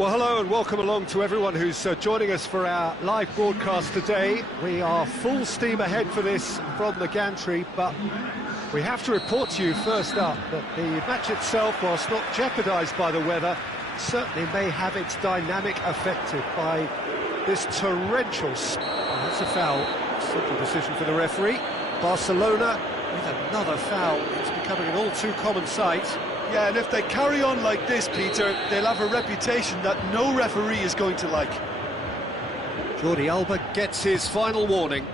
Well, hello and welcome along to everyone who's joining us for our live broadcast today. We are full steam ahead for this from the gantry, but we have to report to you first up that the match itself, whilst not jeopardised by the weather, certainly may have its dynamic affected by this torrential... that's a foul. Simple decision for the referee. Barcelona with another foul. It's becoming an all-too common sight. Yeah, and if they carry on like this, Peter, they'll have a reputation that no referee is going to like. Jordi Alba gets his final warning.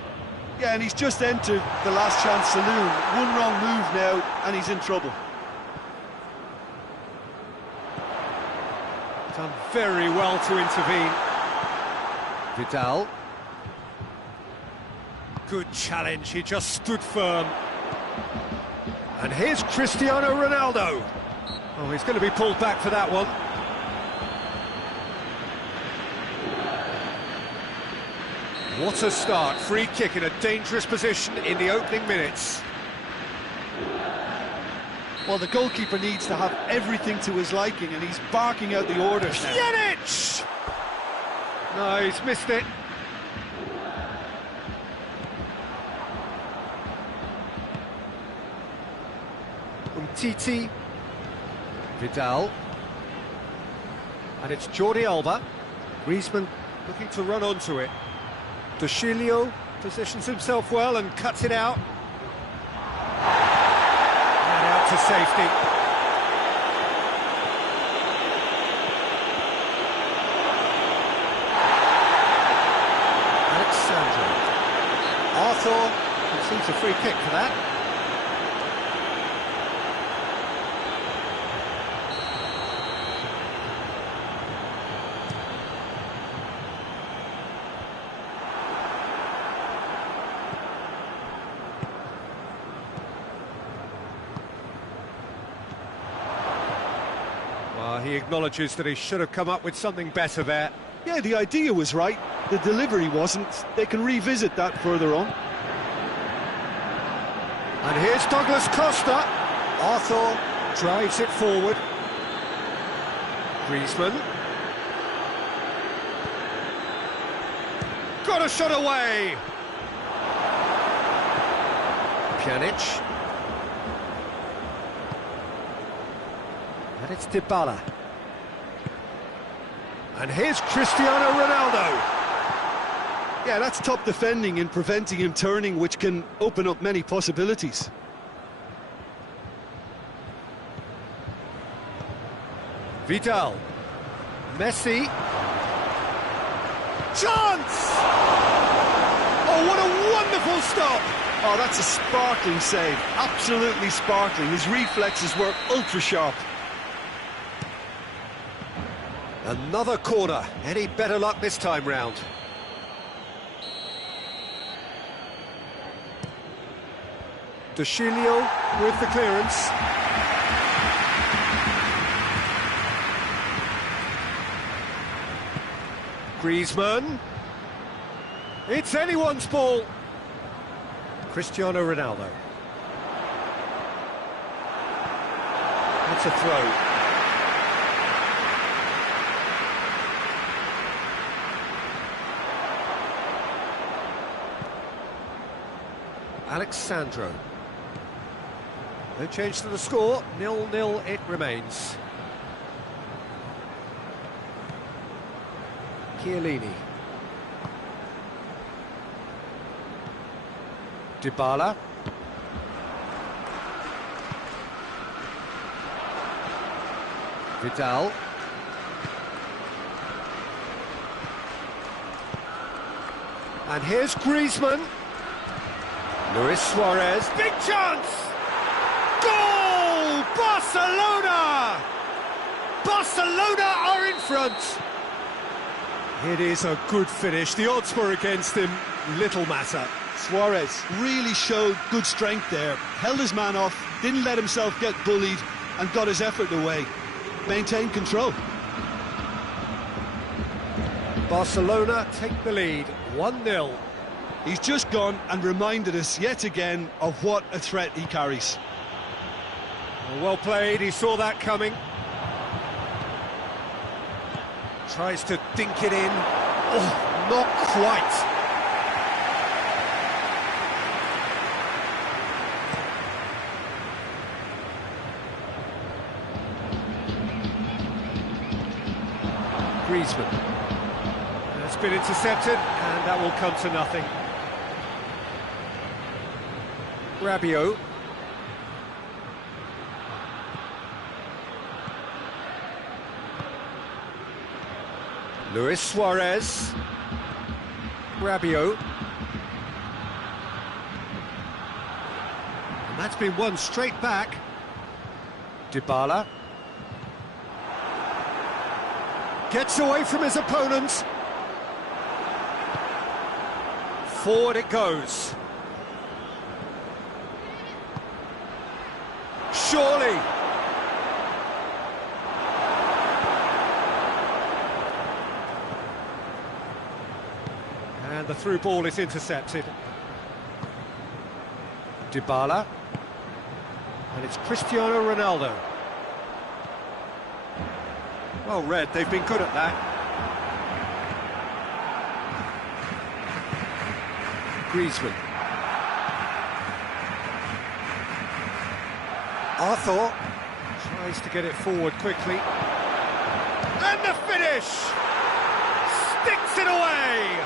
Yeah, and he's just entered the last chance saloon. One wrong move now, and he's in trouble. Done very well to intervene. Vidal. Good challenge, he just stood firm. And here's Cristiano Ronaldo. Oh, he's going to be pulled back for that one. What a start. Free kick in a dangerous position in the opening minutes. Well, the goalkeeper needs to have everything to his liking, and he's barking out the orders now. Pjanic! No, he's missed it. Umtiti. Vidal. And it's Jordi Alba. Griezmann looking to run onto it. De Chilio positions himself well and cuts it out. And out to safety. Alexandro. Arthur receives a free kick for that. He acknowledges that he should have come up with something better there. Yeah, the idea was right, the delivery wasn't. They can revisit that further on. And here's Douglas Costa. Arthur drives it forward. Griezmann. Got a shot away. Pjanic. And it's Dybala. And here's Cristiano Ronaldo. Yeah, that's top defending and preventing him turning, which can open up many possibilities. Vidal. Messi. Chance! Oh, what a wonderful stop! Oh, that's a sparkling save. Absolutely sparkling. His reflexes were ultra-sharp. Another corner. Any better luck this time round? De Chilio with the clearance. Griezmann. It's anyone's ball. Cristiano Ronaldo. It's a throw. Alexandro. No change to the score, 0-0 it remains. Chiellini. Dybala. Vidal. And here's Griezmann. Luis Suarez, big chance! Goal! Barcelona! Barcelona are in front. It is a good finish. The odds were against him, little matter. Suarez really showed good strength there. Held his man off, didn't let himself get bullied, and got his effort away. Maintained control. Barcelona take the lead, 1-0. He's just gone and reminded us yet again of what a threat he carries. Well played, he saw that coming. Tries to dink it in. Oh, not quite. Griezmann. That's been intercepted, and that will come to nothing. Rabiot. Luis Suarez. Rabiot. And that's been won straight back. Dybala. Gets away from his opponent. Forward it goes. Surely. And the through ball is intercepted. Dybala. And it's Cristiano Ronaldo. Well read, they've been good at that. Griezmann. Arthur tries to get it forward quickly. And the finish! Sticks it away!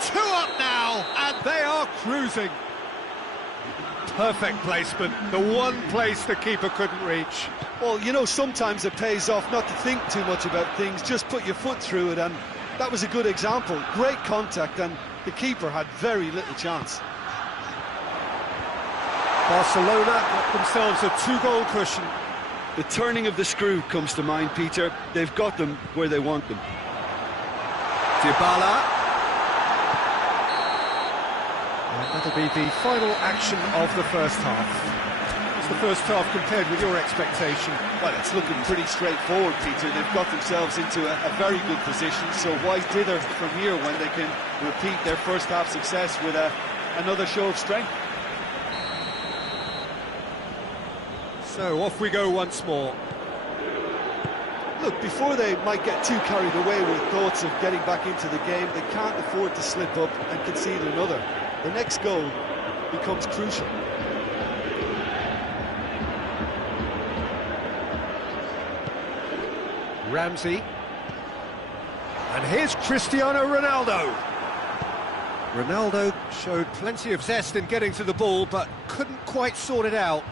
2 up now, and they are cruising. Perfect placement, the one place the keeper couldn't reach. Well, you know, sometimes it pays off not to think too much about things, just put your foot through it, and that was a good example. Great contact, and the keeper had very little chance. Barcelona got themselves a 2-goal cushion. The turning of the screw comes to mind, Peter. They've got them where they want them. Dybala. And that'll be the final action of the first half. What's the first half compared with your expectation? Well, it's looking pretty straightforward, Peter. They've got themselves into a very good position, so why dither from here when they can repeat their first half success with another show of strength? So off we go once more. Look, before they might get too carried away with thoughts of getting back into the game, they can't afford to slip up and concede another. The next goal becomes crucial. Ramsey. And here's Cristiano Ronaldo. Ronaldo showed plenty of zest in getting to the ball, but couldn't quite sort it out.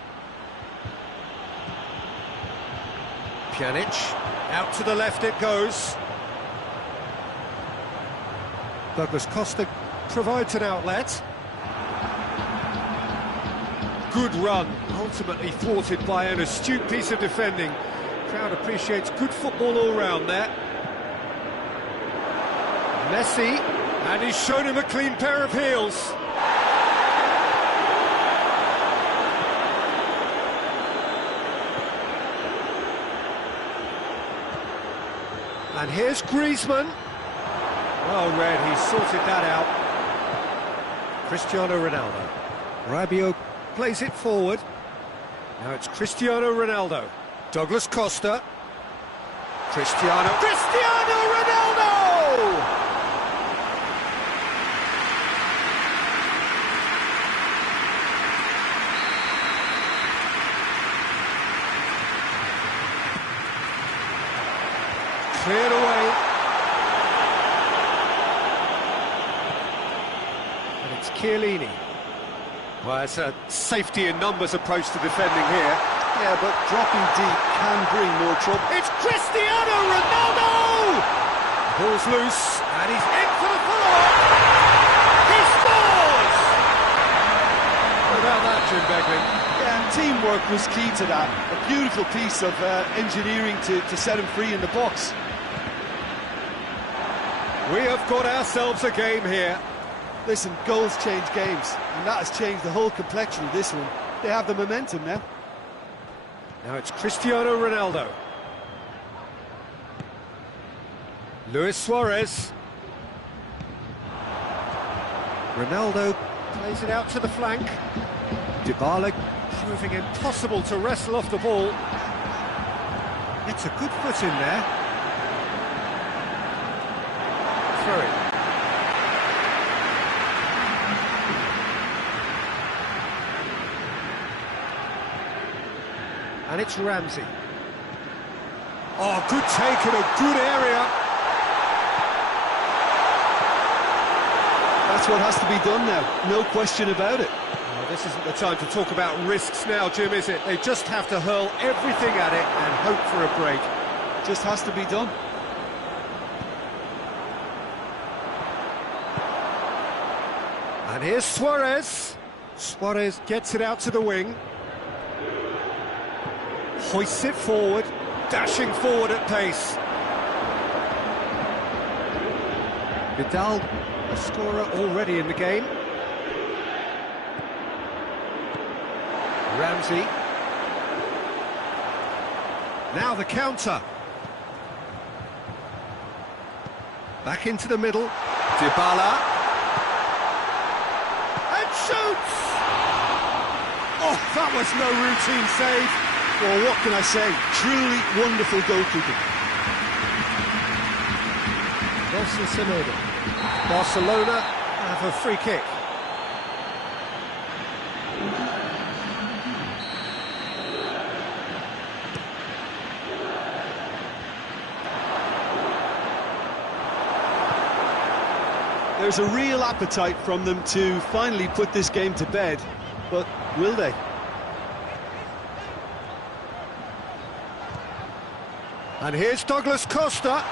Pjanic, out to the left it goes. Douglas Costa provides an outlet. Good run, ultimately thwarted by an astute piece of defending. Crowd appreciates good football all round there. Messi, and he's shown him a clean pair of heels. And here's Griezmann. Well read, he sorted that out. Cristiano Ronaldo. Rabiot plays it forward. Now it's Cristiano Ronaldo. Douglas Costa. Cristiano Ronaldo! Cleared away. And it's Chiellini. Well, it's a safety in numbers approach to defending here. Yeah, but dropping deep can bring more trouble. It's Cristiano Ronaldo! Ball's loose, and he's in for the follow-up. He scores! What about that, Jim Begley? Yeah, and teamwork was key to that. A beautiful piece of engineering to set him free in the box. We have got ourselves a game here. Listen, goals change games, and that has changed the whole complexion of this one. They have the momentum now. Now it's Cristiano Ronaldo. Luis Suarez. Ronaldo plays it out to the flank. Dybala proving impossible to wrestle off the ball. It's a good foot in there. Through it. And it's Ramsey. Oh, good take in a good area. That's what has to be done now, no question about it. Oh, this isn't the time to talk about risks now, Jim, is it? They just have to hurl everything at it and hope for a break. Just has to be done. And here's Suarez. Suarez gets it out to the wing. Hoists it forward, dashing forward at pace. Vidal, a scorer already in the game. Ramsey. Now the counter. Back into the middle. Dybala. And shoots! Oh, that was no routine save. Well, what can I say? Truly wonderful goalkeeping. Nelson Semedo. Barcelona have a free kick. There's a real appetite from them to finally put this game to bed, but will they? And here's Douglas Costa.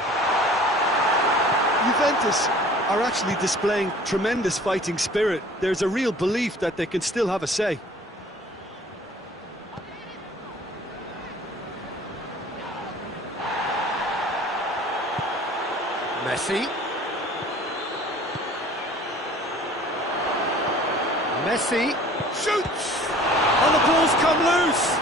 Juventus are actually displaying tremendous fighting spirit. There's a real belief that they can still have a say. Messi. Messi shoots! And the ball's come loose!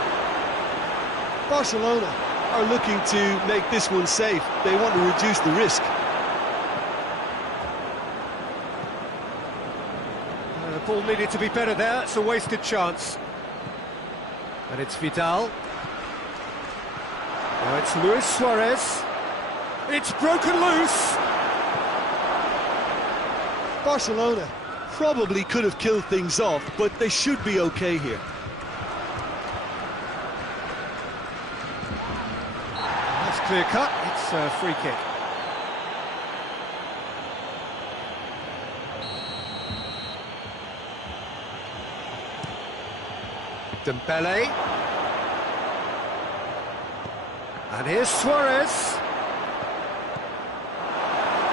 Barcelona are looking to make this one safe. They want to reduce the risk. The ball needed to be better there. It's a wasted chance. And it's Vidal. Now it's Luis Suarez. It's broken loose! Barcelona probably could have killed things off, but they should be okay here. That's clear cut. It's a free kick. Dembele. And here's Suarez.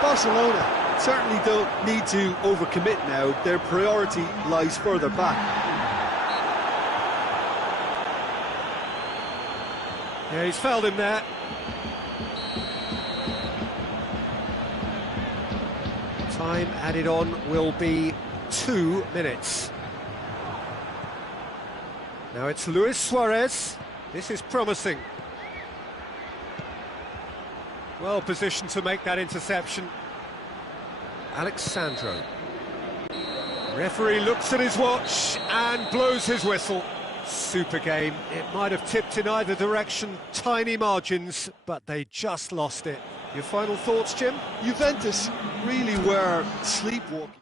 Barcelona certainly don't need to overcommit now. Their priority lies further back. Yeah, he's fouled him there. Time added on will be 2 minutes. Now it's Luis Suarez. This is promising. Well positioned to make that interception. Alexandro. Referee looks at his watch and blows his whistle. Super game. It might have tipped in either direction, tiny margins, but they just lost it. Your final thoughts, Jim? Juventus really were sleepwalking.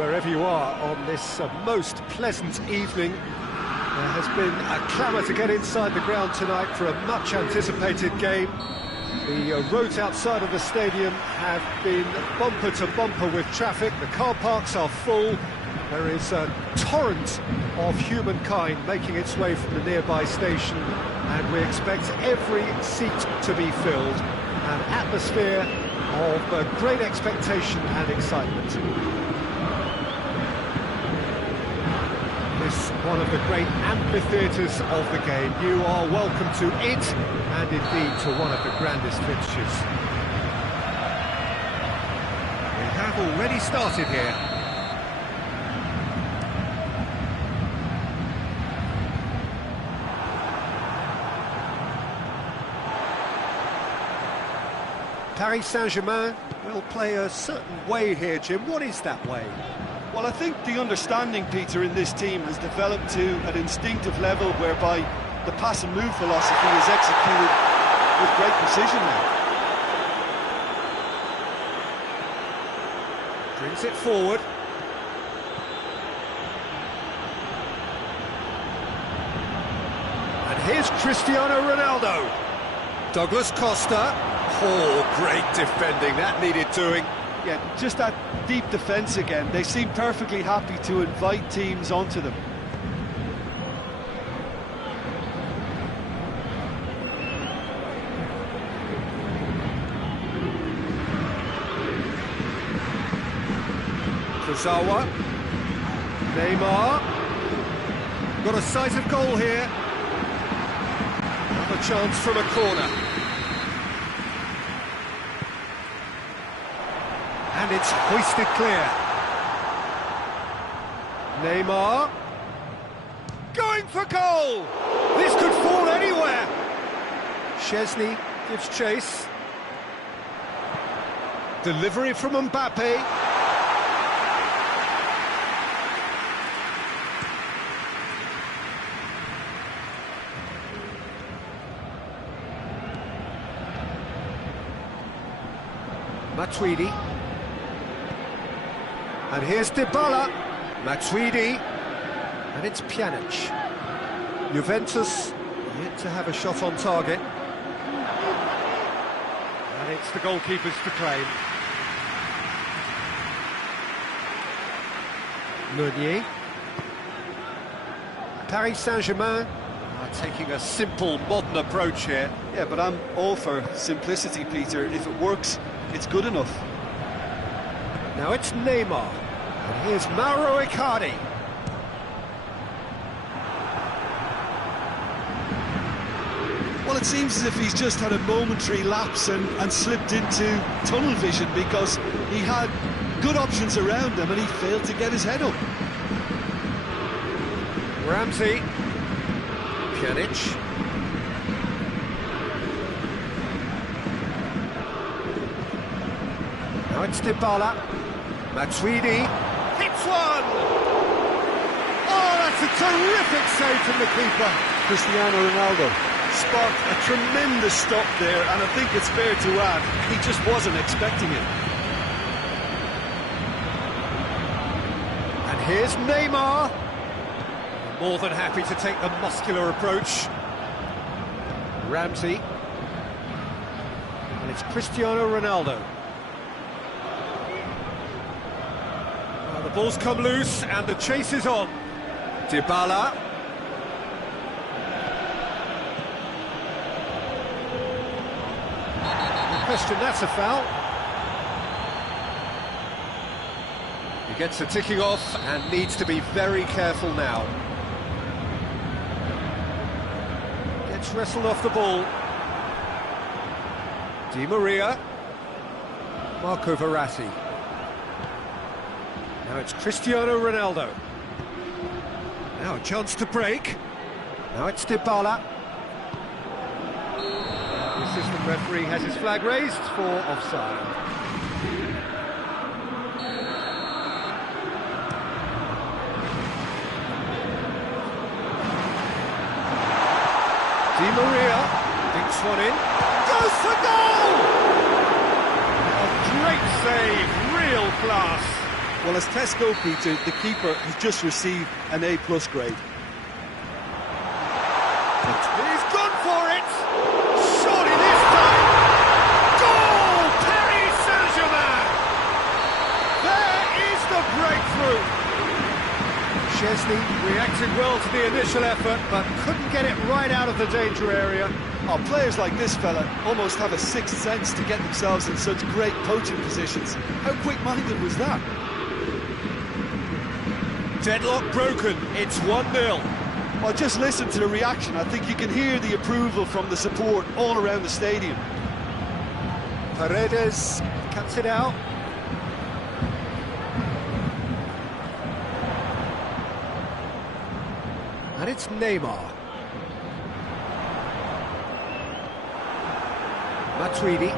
wherever you are on this most pleasant evening. There has been a clamour to get inside the ground tonight for a much-anticipated game. The roads outside of the stadium have been bumper to bumper with traffic. The car parks are full. There is a torrent of humankind making its way from the nearby station, and we expect every seat to be filled. An atmosphere of great expectation and excitement. This one of the great amphitheatres of the game. You are welcome to it, and indeed to one of the grandest fixtures. We have already started here. Paris Saint-Germain will play a certain way here, Jim. What is that way? Well, I think the understanding, Peter, in this team has developed to an instinctive level whereby the pass and move philosophy is executed with great precision now. Brings it forward. And here's Cristiano Ronaldo. Douglas Costa. Oh, great defending, that needed doing. Yeah, just that deep defence again. They seem perfectly happy to invite teams onto them. Kurzawa. Neymar. Got a sight of goal here. Another chance from a corner. And it's hoisted clear. Neymar. Going for goal! This could fall anywhere! Szczesny gives chase. Delivery from Mbappe. Matuidi. And here's Dybala, Matuidi, and it's Pjanic. Juventus yet to have a shot on target. And it's the goalkeepers to claim. Meunier. Paris Saint-Germain are taking a simple, modern approach here. Yeah, but I'm all for simplicity, Peter. If it works, it's good enough. Now it's Neymar, and here's Mauro Icardi. Well, it seems as if he's just had a momentary lapse and slipped into tunnel vision, because he had good options around him and he failed to get his head up. Ramsey. Pjanic. Now it's Dybala. Matuidi hits one! Oh, that's a terrific save from the keeper. Cristiano Ronaldo sparked a tremendous stop there, and I think it's fair to add, he just wasn't expecting it. And here's Neymar. More than happy to take the muscular approach. Ramsey. And it's Cristiano Ronaldo. The ball's come loose and the chase is on. Dybala. No question, that's a foul. He gets the ticking off and needs to be very careful now. Gets wrestled off the ball. Di Maria. Marco Verratti. Now it's Cristiano Ronaldo. Now a chance to break. Now it's Dybala. The assistant referee has his flag raised for offside. Di Maria dinks one in. Goes for goal! A great save, real class. Well, as tests go, Peter, the keeper has just received an A+ grade. He's gone for it! Surely this time! Goal! Paris Saint-Germain! There is the breakthrough! Chesney reacted well to the initial effort, but couldn't get it right out of the danger area. Oh, players like this fella almost have a sixth sense to get themselves in such great poaching positions. How quick-minded was that? Deadlock broken, it's 1-0. Well, just listen to the reaction. I think you can hear the approval from the support all around the stadium. Paredes cuts it out. And it's Neymar. Matuidi.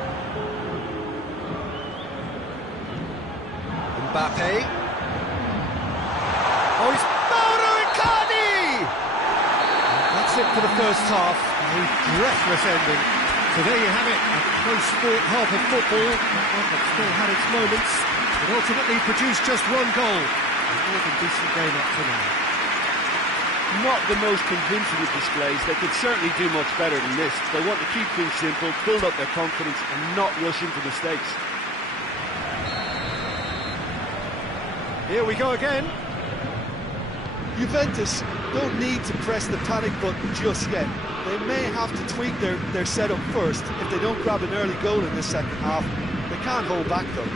Mbappe. Oh, it's Mauro Icardi! That's it for the first half. A breathless ending. So there you have it, a close fought half of football, one that still had its moments. It ultimately produced just one goal. A more than decent game up to now. Not the most convincing of displays. They could certainly do much better than this. They want to keep things simple, build up their confidence and not rush into mistakes. Here we go again. Juventus don't need to press the panic button just yet. They may have to tweak their setup first if they don't grab an early goal in this second half. They can't hold back though.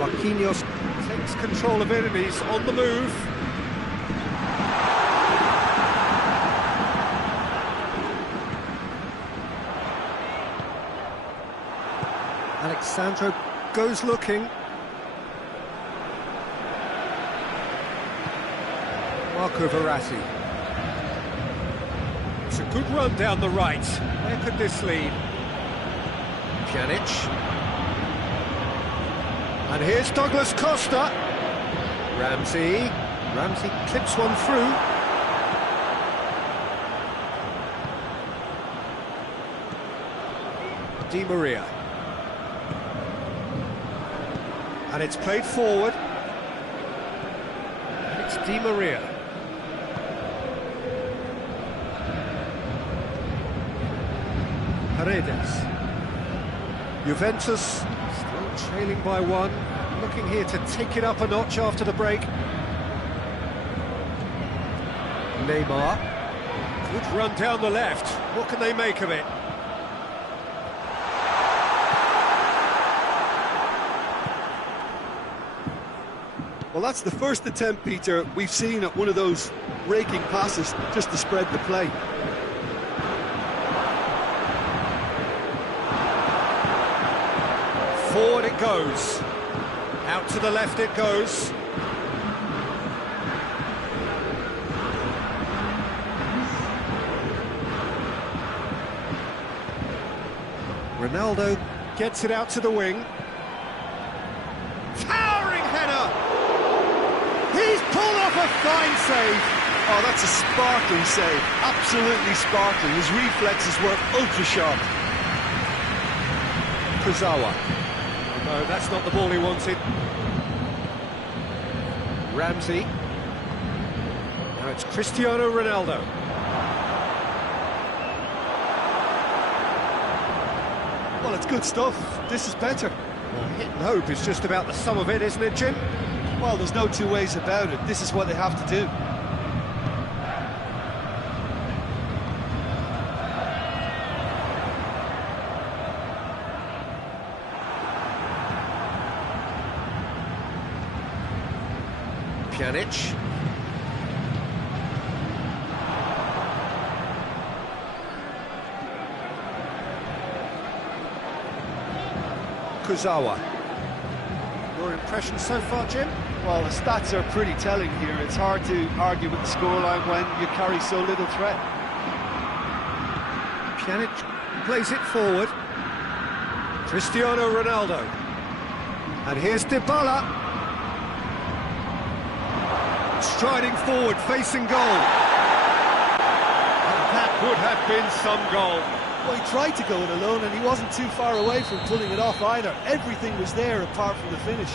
Marquinhos takes control of it and he's on the move. Alexandro goes looking. Marco Verratti. It's a good run down the right. Where could this lead? Pjanic. And here's Douglas Costa. Ramsey clips one through. Di Maria. And it's played forward. And it's Di Maria. Paredes. Juventus still trailing by one, looking here to take it up a notch after the break. Neymar. Good run down the left. What can they make of it? Well, that's the first attempt, Peter, we've seen at one of those raking passes just to spread the play. Forward it goes. Out to the left it goes. Ronaldo gets it out to the wing. Towering header! He's pulled off a fine save. Oh, that's a sparkling save. Absolutely sparkling. His reflexes were ultra-sharp. Kurzawa. No, that's not the ball he wanted. Ramsey. Now it's Cristiano Ronaldo. Well, it's good stuff. This is better. Well, hit and hope is just about the sum of it, isn't it, Jim? Well, there's no two ways about it. This is what they have to do. Pjanic. Kurzawa. Your impression so far, Jim? Well, the stats are pretty telling here. It's hard to argue with the scoreline when you carry so little threat. Pjanic plays it forward. Cristiano Ronaldo. And here's Dybala. Striding forward, facing goal. And that would have been some goal. Well, he tried to go it alone, and he wasn't too far away from pulling it off either. Everything was there apart from the finish.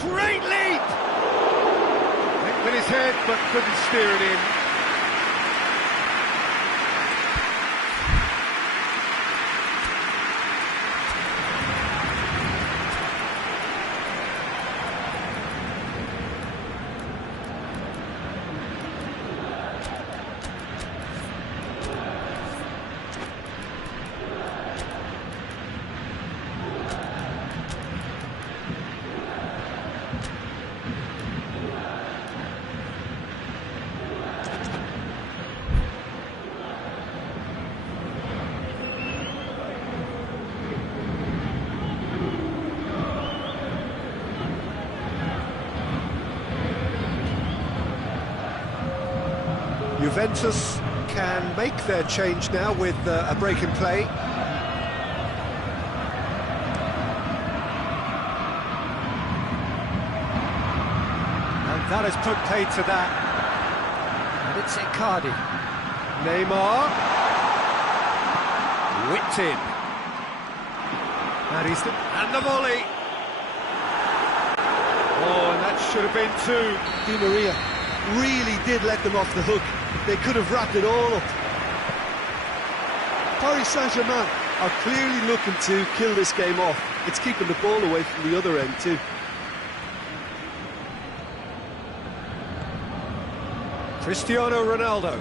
Great leap! Hit with his head, but couldn't steer it in. Juventus can make their change now with a break in play. And that has put paid to that. And it's Icardi. Neymar. Whipped in. And the volley. Oh, and that should have been two. Di Maria really did let them off the hook. They could have wrapped it all up. Paris Saint-Germain are clearly looking to kill this game off. It's keeping the ball away from the other end too. Cristiano Ronaldo.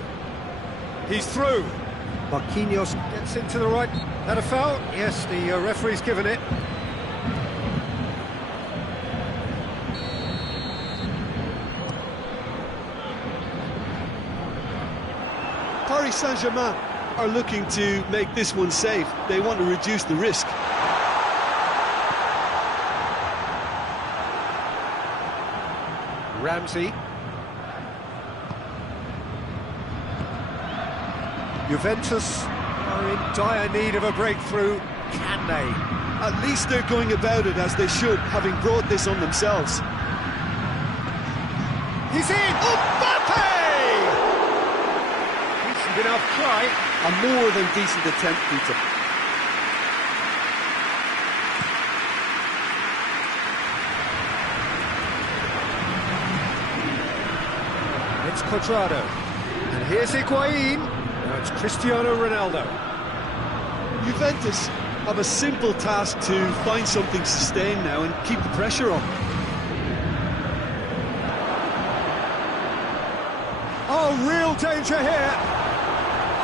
He's through. Marquinhos gets into the right. That a foul? Yes, the referee's given it. Paris Saint-Germain are looking to make this one safe. They want to reduce the risk. Ramsey. Juventus are in dire need of a breakthrough. Can they? At least they're going about it as they should, having brought this on themselves. He's in! Mbappe! Decent enough try. A more than decent attempt, Peter. It's Cuadrado. And here's Higuain. Now it's Cristiano Ronaldo. Juventus have a simple task to find something sustained now and keep the pressure on. Oh, real danger here.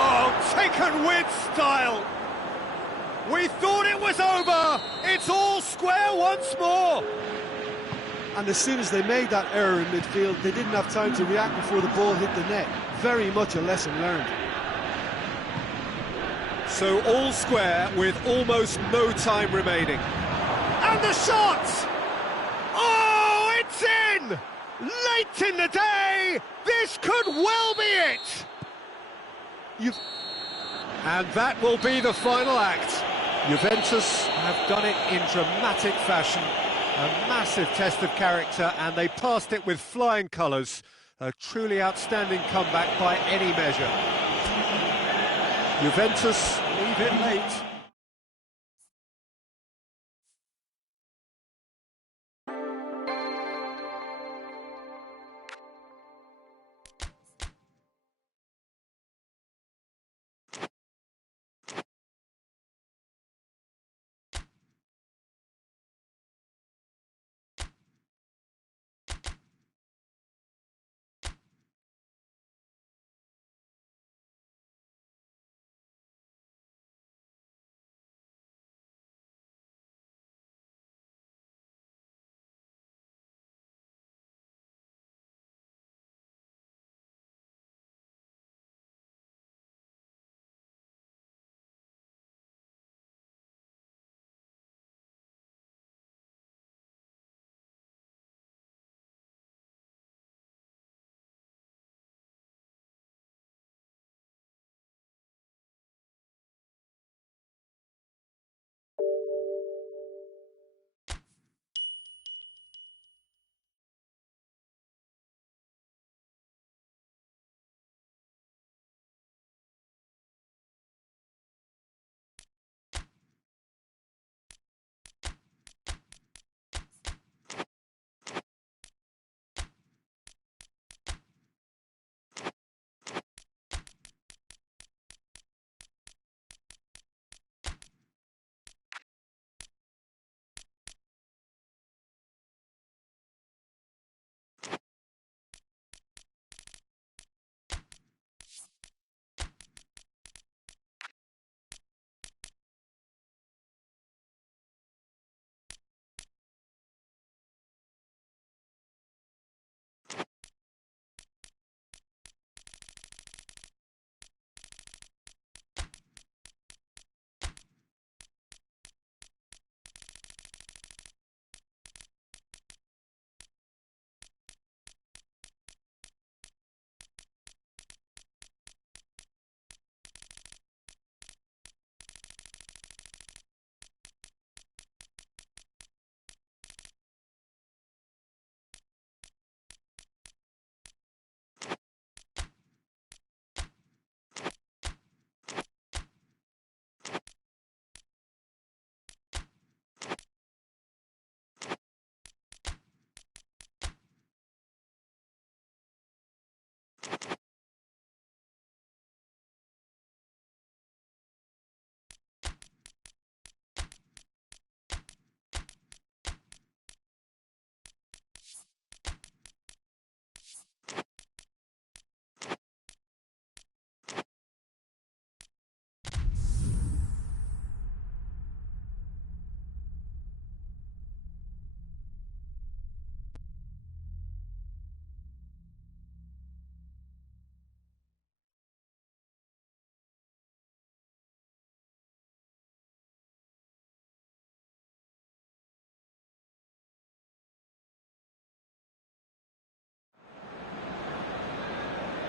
Oh, taken with style. We thought it was over. It's all square once more. And as soon as they made that error in midfield, they didn't have time to react before the ball hit the net. Very much a lesson learned. So all square with almost no time remaining. And the shot! Oh, it's in! Late in the day, this could well be it! And that will be the final act. Juventus have done it in dramatic fashion. A massive test of character, and they passed it with flying colours. A truly outstanding comeback by any measure. Juventus leave it late.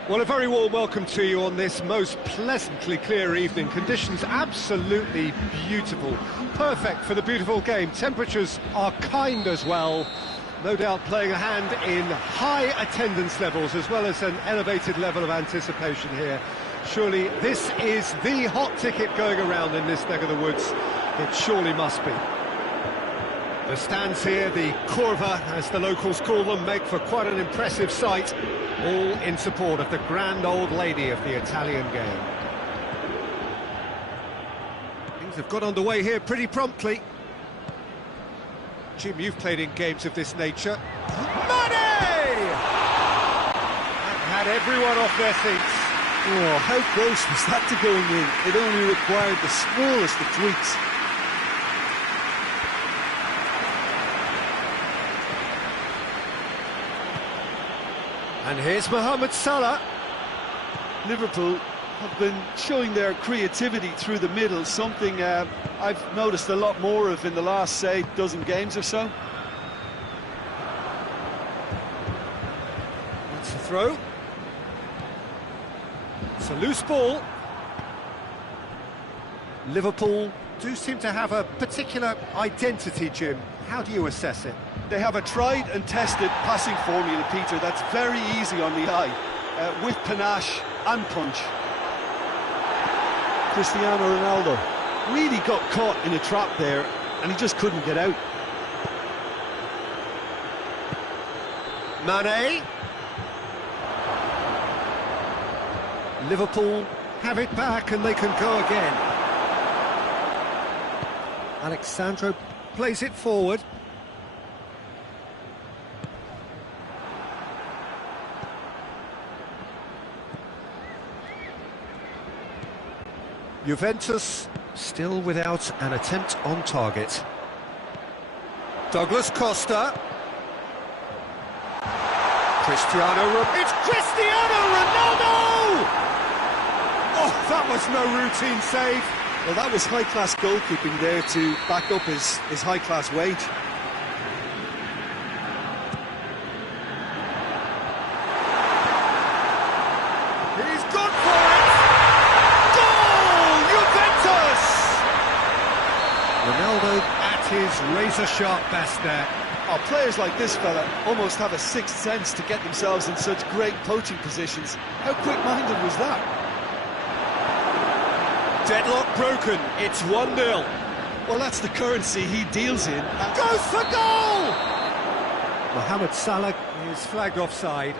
Well, a very warm welcome to you on this most pleasantly clear evening. Conditions absolutely beautiful. Perfect for the beautiful game. Temperatures are kind as well. No doubt playing a hand in high attendance levels as well as an elevated level of anticipation here. Surely this is the hot ticket going around in this neck of the woods. It surely must be. The stands here, the curva, as the locals call them, make for quite an impressive sight, all in support of the grand old lady of the Italian game. Things have got underway here pretty promptly. Jim, you've played in games of this nature. Money! That had everyone off their seats. Oh, how close was that to going in? It only required the smallest of tweaks. And here's Mohamed Salah. Liverpool have been showing their creativity through the middle, something I've noticed a lot more of in the last, say, dozen games or so. That's the throw. It's a loose ball. Liverpool do seem to have a particular identity, Jim. How do you assess it? They have a tried and tested passing formula, Peter, that's very easy on the eye, with panache and punch. Cristiano Ronaldo really got caught in a trap there, and he just couldn't get out. Mane. Liverpool have it back and they can go again. Alexandro plays it forward. Juventus still without an attempt on target. Douglas Costa. It's Cristiano Ronaldo! Oh, that was no routine save. Well, that was high-class goalkeeping there to back up his high-class wage. He's gone for it! Goal! Juventus! Ronaldo at his razor-sharp best there. Oh, players like this fella almost have a sixth sense to get themselves in such great poaching positions. How quick-minded was that? Deadlock broken, it's 1-0. Well, that's the currency he deals in. Goes for goal! Mohamed Salah is flagged offside.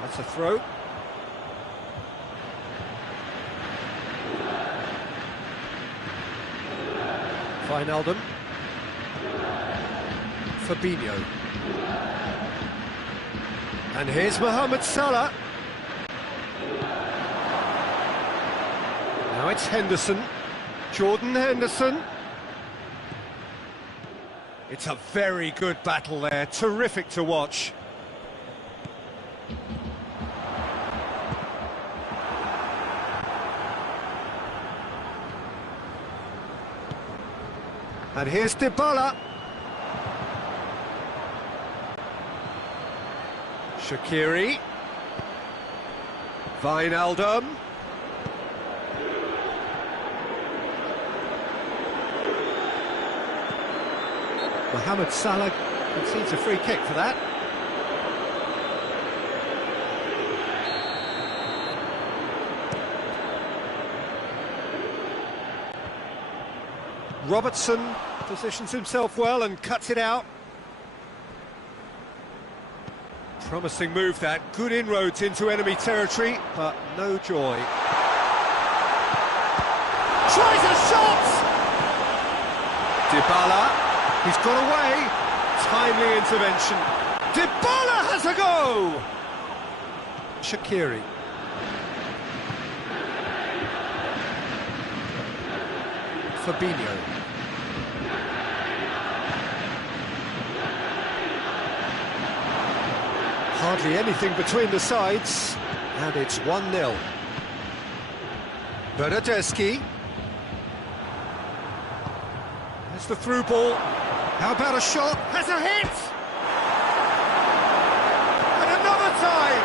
That's a throw. Wijnaldum. Fabinho. And here's Mohamed Salah. Now it's Henderson. Jordan Henderson. It's a very good battle there. Terrific to watch. And here's Dybala. Shaqiri. Wijnaldum. Mohamed Salah concedes a free kick for that. Robertson positions himself well and cuts it out. Promising move that, good inroads into enemy territory, but no joy. Tries a shot! Dybala, he's got away. Timely intervention. Dybala has a go! Shaqiri. Fabinho. Hardly anything between the sides, and it's 1-0. Bernardeschi. It's the through ball. How about a shot? Has a hit! And another time!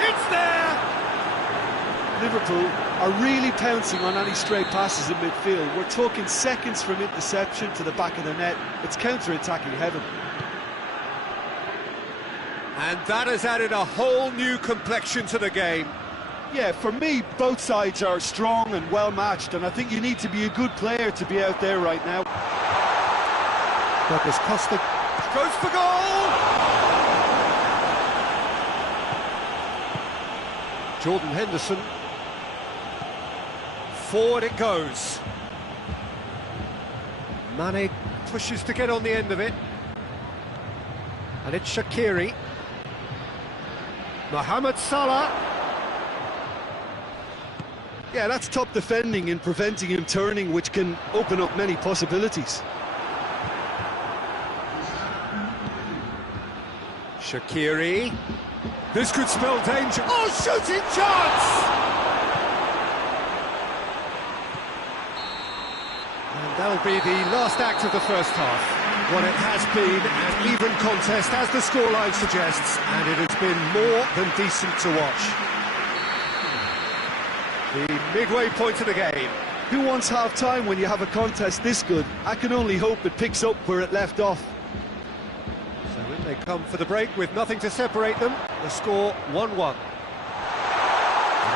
It's there! Liverpool are really pouncing on any stray passes in midfield. We're talking seconds from interception to the back of the net. It's counter-attacking heaven. And that has added a whole new complexion to the game. Yeah, for me, both sides are strong and well-matched, and I think you need to be a good player to be out there right now. Douglas Costa goes for goal! Jordan Henderson. Forward it goes. Mane pushes to get on the end of it. And it's Shaqiri. Mohamed Salah. Yeah, that's top defending and preventing him turning, which can open up many possibilities. Shaqiri. This could spell danger. Oh, shooting chance! And that'll be the last act of the first half. What it has been an even contest, as the scoreline suggests, and it has been more than decent to watch. The midway point of the game. Who wants half-time when you have a contest this good? I can only hope it picks up where it left off. So in they come for the break with nothing to separate them. The score 1-1. And the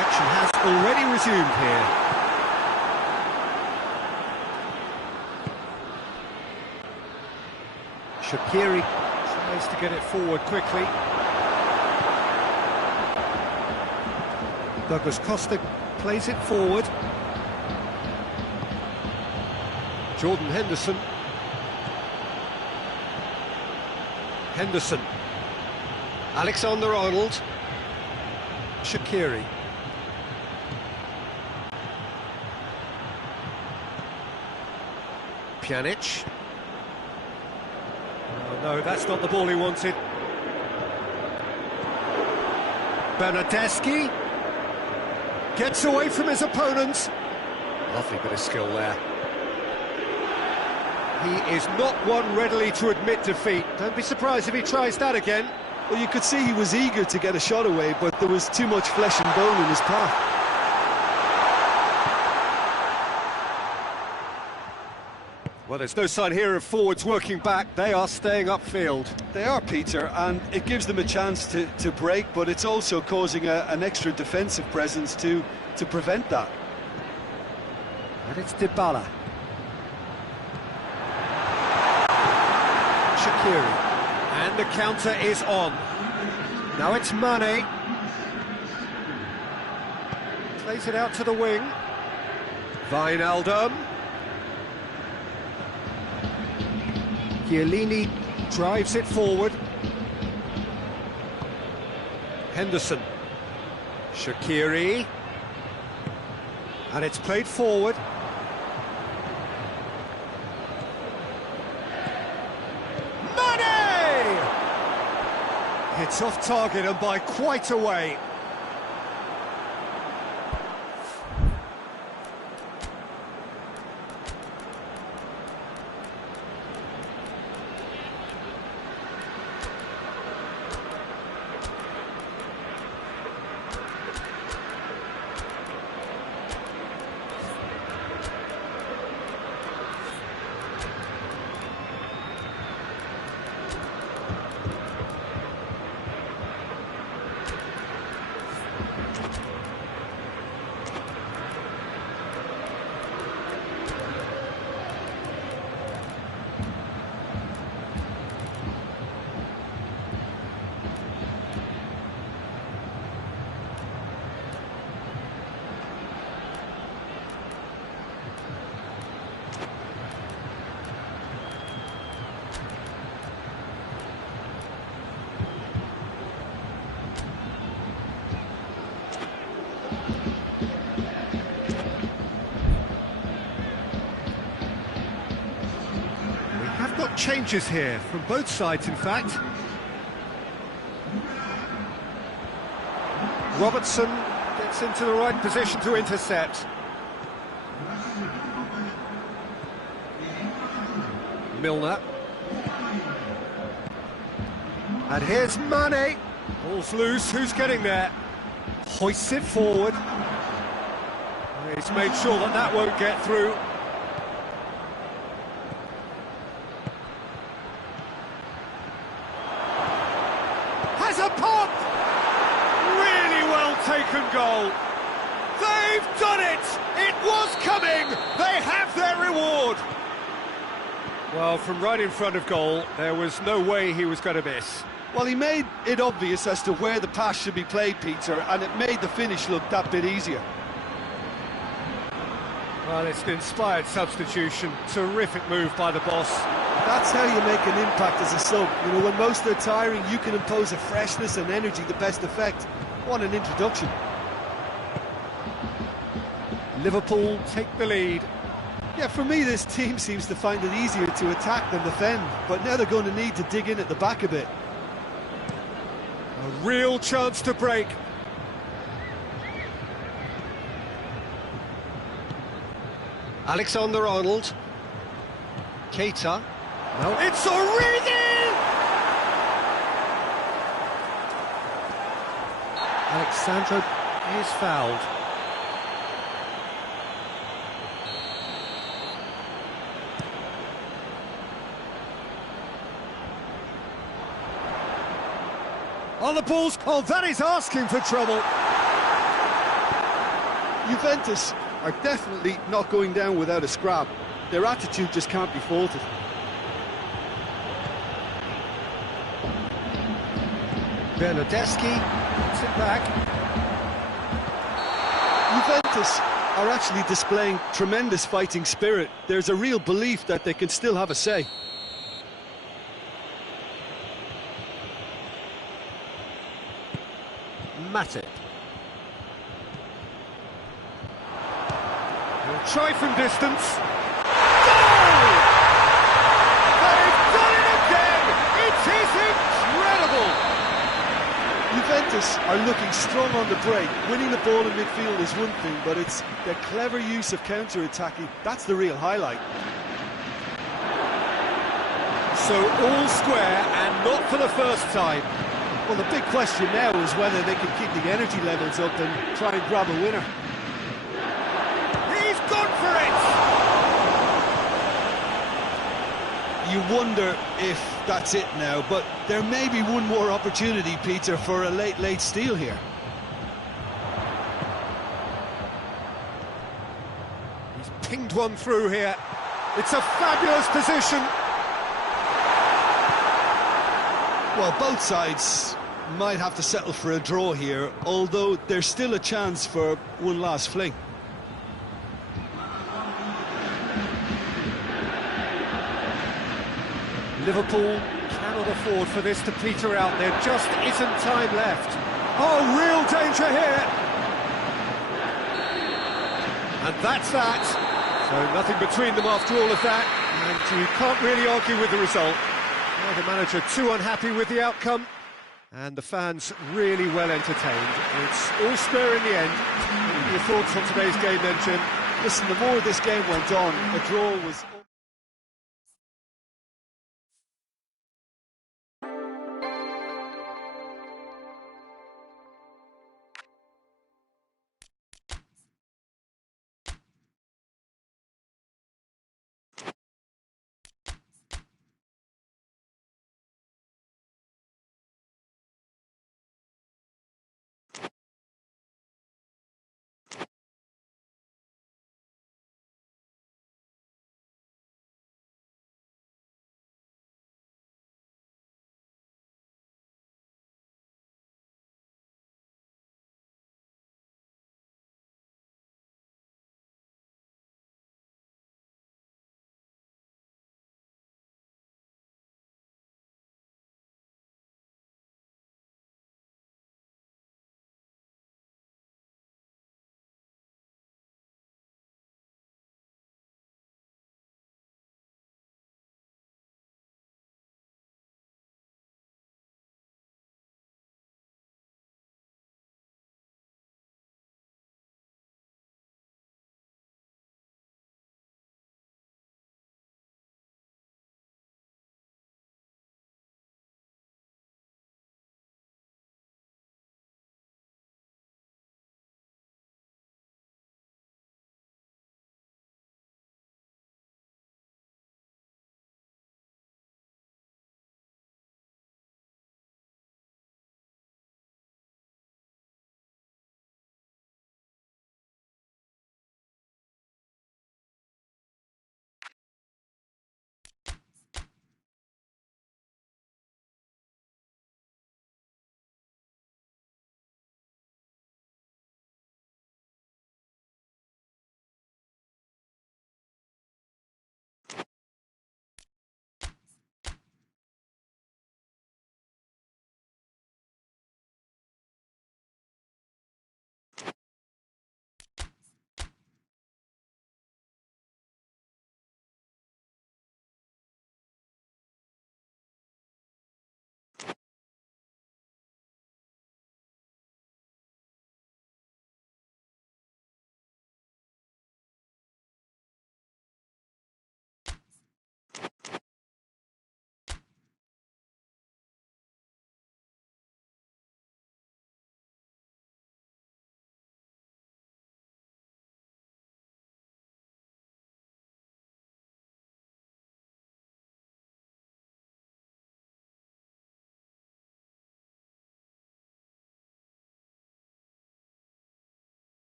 action has already resumed here. Shaqiri tries to get it forward quickly. Douglas Costa plays it forward. Jordan Henderson. Henderson. Alexander-Arnold. Shaqiri. Pjanic. Oh, no, that's not the ball he wanted. Bernardeschi gets away from his opponent. Lovely bit of skill there. He is not one readily to admit defeat. Don't be surprised if he tries that again. Well, you could see he was eager to get a shot away, but there was too much flesh and bone in his path. Well, there's no sign here of forwards working back. They are staying upfield. They are, Peter, and it gives them a chance to break, but it's also causing an extra defensive presence to prevent that. And it's Dybala. Shaqiri. And the counter is on. Now it's Mane. Plays it out to the wing. Wijnaldum. Chiellini drives it forward. Henderson. Shaqiri. And it's played forward. Mane! It's off target and by quite a way. Changes here from both sides, in fact. Robertson gets into the right position to intercept. Milner. And here's Mane. Ball's loose, who's getting there? Hoists it forward. He's made sure that that won't get through. Has a pop! Really well taken goal. They've done it! It was coming! They have their reward! Well, from right in front of goal, there was no way he was going to miss. Well, he made it obvious as to where the pass should be played, Peter, and it made the finish look that bit easier. Well, it's an inspired substitution. Terrific move by the boss. That's how you make an impact as a sub. You know, when most are tiring, you can impose a freshness and energy the best effect. What an introduction. Liverpool take the lead. Yeah, for me, this team seems to find it easier to attack than defend, but now they're going to need to dig in at the back a bit. A real chance to break. Alexander-Arnold. Keita. No, it's Origi! Alexandro is fouled. On the balls, oh, that is asking for trouble. Juventus are definitely not going down without a scrap. Their attitude just can't be faulted. Bernardeschi puts it back. Juventus are actually displaying tremendous fighting spirit. There's a real belief that they can still have a say. Matip. He'll try from distance. Goal! They've done it again! It is incredible! Juventus are looking strong on the break. Winning the ball in midfield is one thing, but it's their clever use of counter-attacking. That's the real highlight. So all square, and not for the first time. Well, the big question now is whether they can keep the energy levels up and try and grab a winner. He's gone for it! You wonder if that's it now, but there may be one more opportunity, Peter, for a late steal here. He's pinged one through here. It's a fabulous position. Well, both sides might have to settle for a draw here, although there's still a chance for one last fling. Liverpool cannot afford for this to peter out. There just isn't time left. Oh, real danger here. And that's that. So nothing between them after all of that. And you can't really argue with the result. Well, the manager too unhappy with the outcome. And the fans really well entertained. It's all square in the end. What are your thoughts on today's game then, Jim? Listen, the more this game went on, a draw was...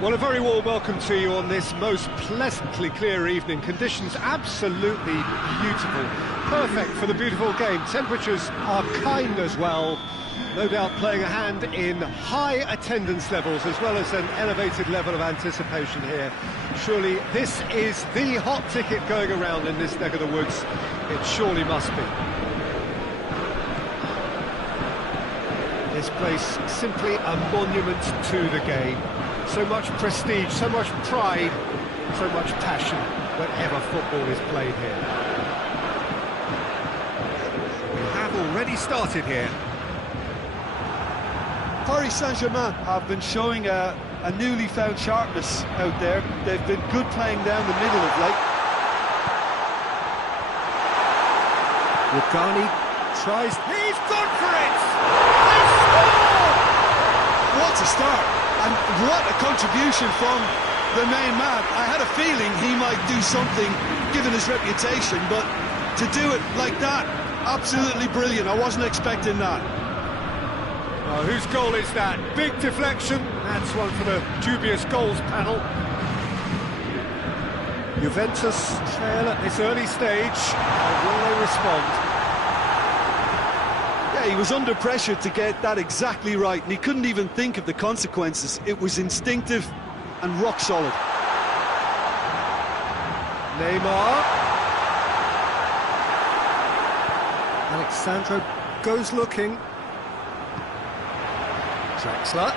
Well, a very warm welcome to you on this most pleasantly clear evening. Conditions absolutely beautiful, perfect for the beautiful game. Temperatures are kind as well, no doubt playing a hand in high attendance levels as well as an elevated level of anticipation here. Surely this is the hot ticket going around in this neck of the woods. It surely must be. This place simply a monument to the game. So much prestige, so much pride, so much passion whenever football is played here. We have already started here. Paris Saint-Germain have been showing a newly found sharpness out there. They've been good playing down the middle of late. Rugani tries, he's gone for it! They score! What a start, and what a contribution from the main man. I had a feeling he might do something given his reputation, but to do it like that, absolutely brilliant. I wasn't expecting that. Oh, whose goal is that? Big deflection. That's one for the dubious goals panel. Juventus trail at this early stage. How will they respond? Yeah, he was under pressure to get that exactly right, and he couldn't even think of the consequences. It was instinctive and rock solid. Neymar. Alexandro goes looking. Draxler.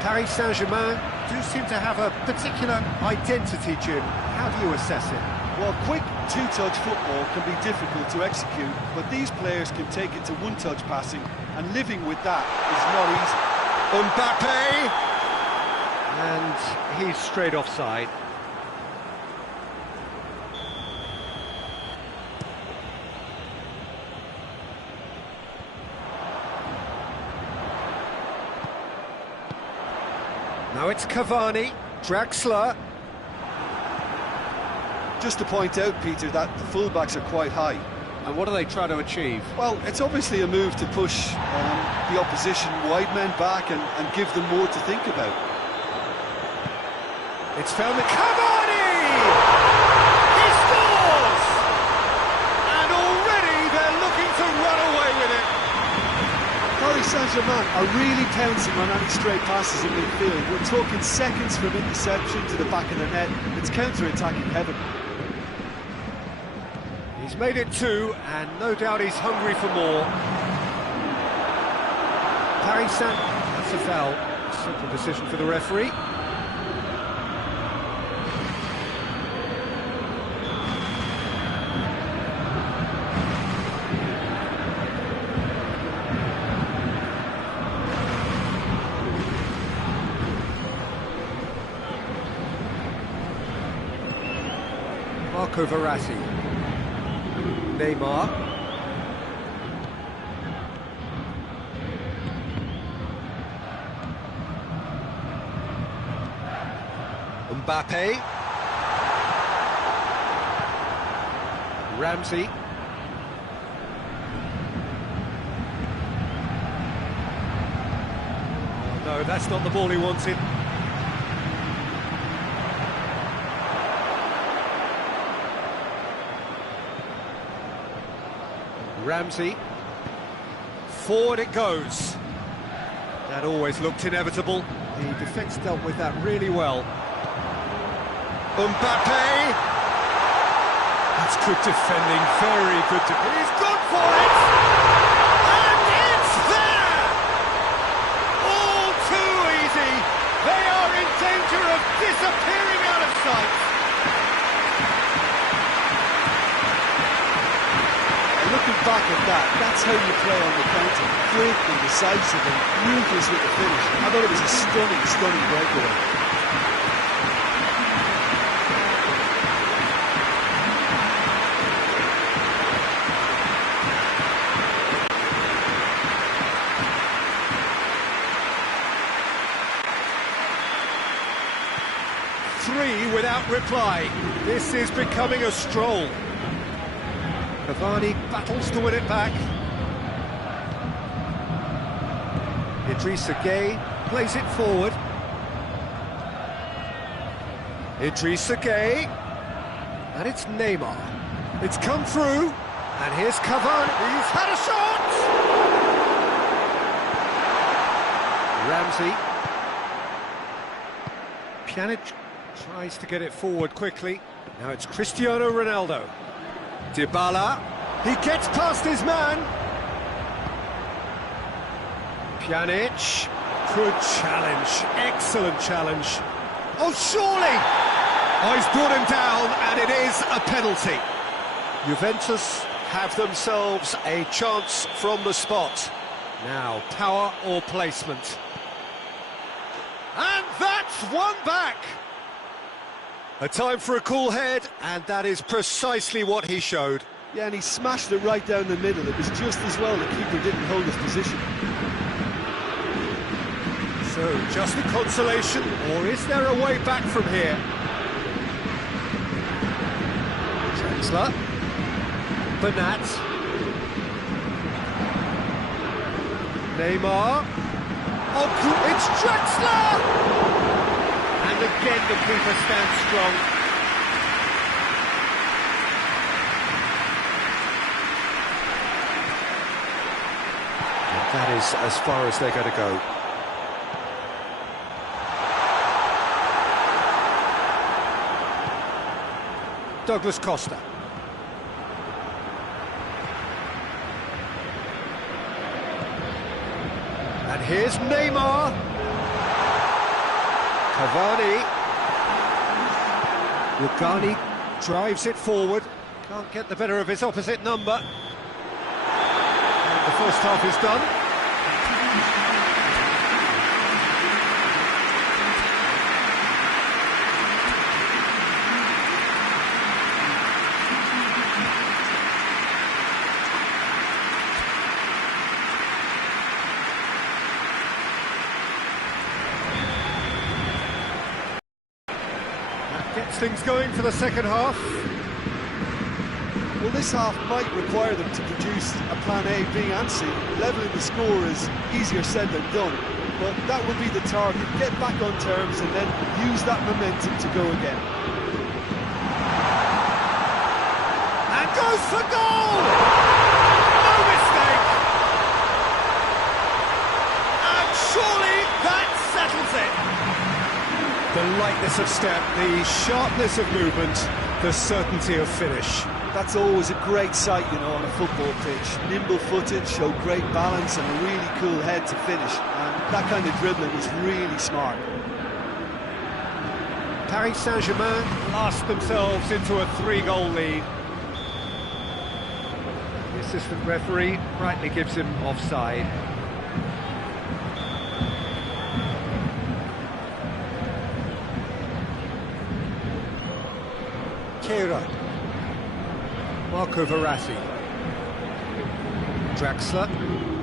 Paris Saint-Germain do seem to have a particular identity, Jim. How do you assess it? Well, quick two-touch football can be difficult to execute, but these players can take it to one-touch passing, and living with that is not easy. Mbappe! And he's straight offside. Now it's Cavani, Draxler. Just to point out, Peter, that the fullbacks are quite high. And what do they try to achieve? Well, it's obviously a move to push the opposition wide men back and give them more to think about. It's found Cavani! He scores! And already they're looking to run away with it. Paris Saint-Germain are really pouncing on any stray passes in midfield. We're talking seconds from interception to the back of the net. It's counter-attacking heaven. He's made it two, and no doubt he's hungry for more. Paris Saint, that's a foul. Simple decision for the referee. Marco Verratti. Neymar. Mbappe. Ramsey. Oh, no, that's not the ball he wanted. Ramsey, forward it goes. That always looked inevitable. The defence dealt with that really well. Mbappe! That's good defending, very good defending. He's gone for it! And it's there! All too easy. They are in danger of disappearing out of sight. Looking back at that, that's how you play on the counter. Quick and decisive and ruthless with the finish. I thought it was a stunning, stunning breakaway. Three without reply. This is becoming a stroll. Cavani battles to win it back. Idrissa Gueye plays it forward. Idrissa Gueye. And it's Neymar. It's come through. And here's Cavani. He's had a shot! Ramsey. Pjanic tries to get it forward quickly. Now it's Cristiano Ronaldo. Dybala. He gets past his man. Pjanic. Good challenge. Excellent challenge. Oh, surely! Oh, he's brought him down, and it is a penalty. Juventus have themselves a chance from the spot. Now, power or placement. And that's one back! A time for a cool head, and that is precisely what he showed. Yeah, and he smashed it right down the middle. It was just as well the keeper didn't hold his position. So, just a consolation, or is there a way back from here? Draxler. Bernat. Neymar. Oh, it's Draxler! And again the keeper stands strong. And that is as far as they're going to go. Douglas Costa. And here's Neymar. Cavani. Rugani drives it forward. Can't get the better of his opposite number. And the first half is done. Gets things going for the second half. Well, this half might require them to produce a plan A, B and C. Levelling the score is easier said than done, but that would be the target. Get back on terms and then use that momentum to go again. And goes for goal! No mistake! And surely that settles it! The lightness of step, the sharpness of movement, the certainty of finish. That's always a great sight, you know, on a football pitch. Nimble-footed, show great balance and a really cool head to finish. And that kind of dribbling is really smart. Paris Saint-Germain blast themselves into a 3-goal lead. The assistant referee rightly gives him offside. Kehrer. Marco Verratti. Draxler.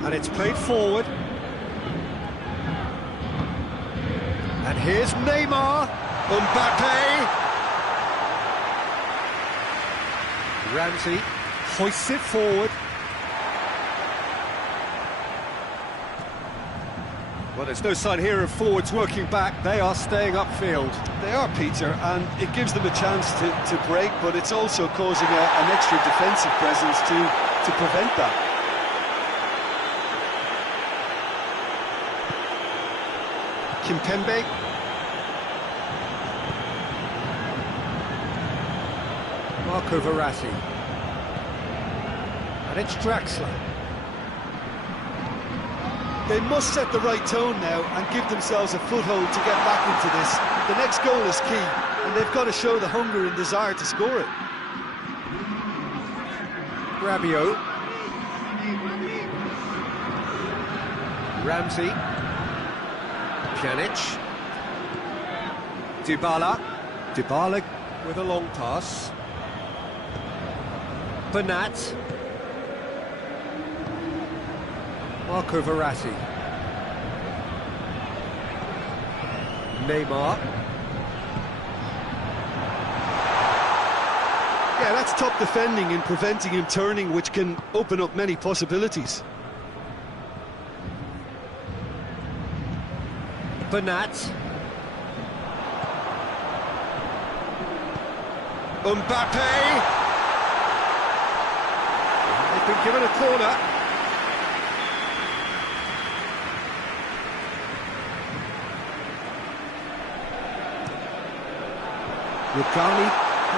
And it's played forward. And here's Neymar. Mbappe. Ramsey hoists it forward. Well, there's no sign here of forwards working back. They are staying upfield. They are, Peter, and it gives them a chance to break, but it's also causing an extra defensive presence to prevent that. Kimpembe. Marco Verratti. And it's Draxler. They must set the right tone now and give themselves a foothold to get back into this. The next goal is key, and they've got to show the hunger and desire to score it. Rabiot. Ramsey. Pjanic. Dybala. Dybala with a long pass. Bernat. Marco Verratti. Neymar. Yeah, that's top defending and preventing him turning, which can open up many possibilities. Bernat. Mbappe! They've been given a corner. Rugani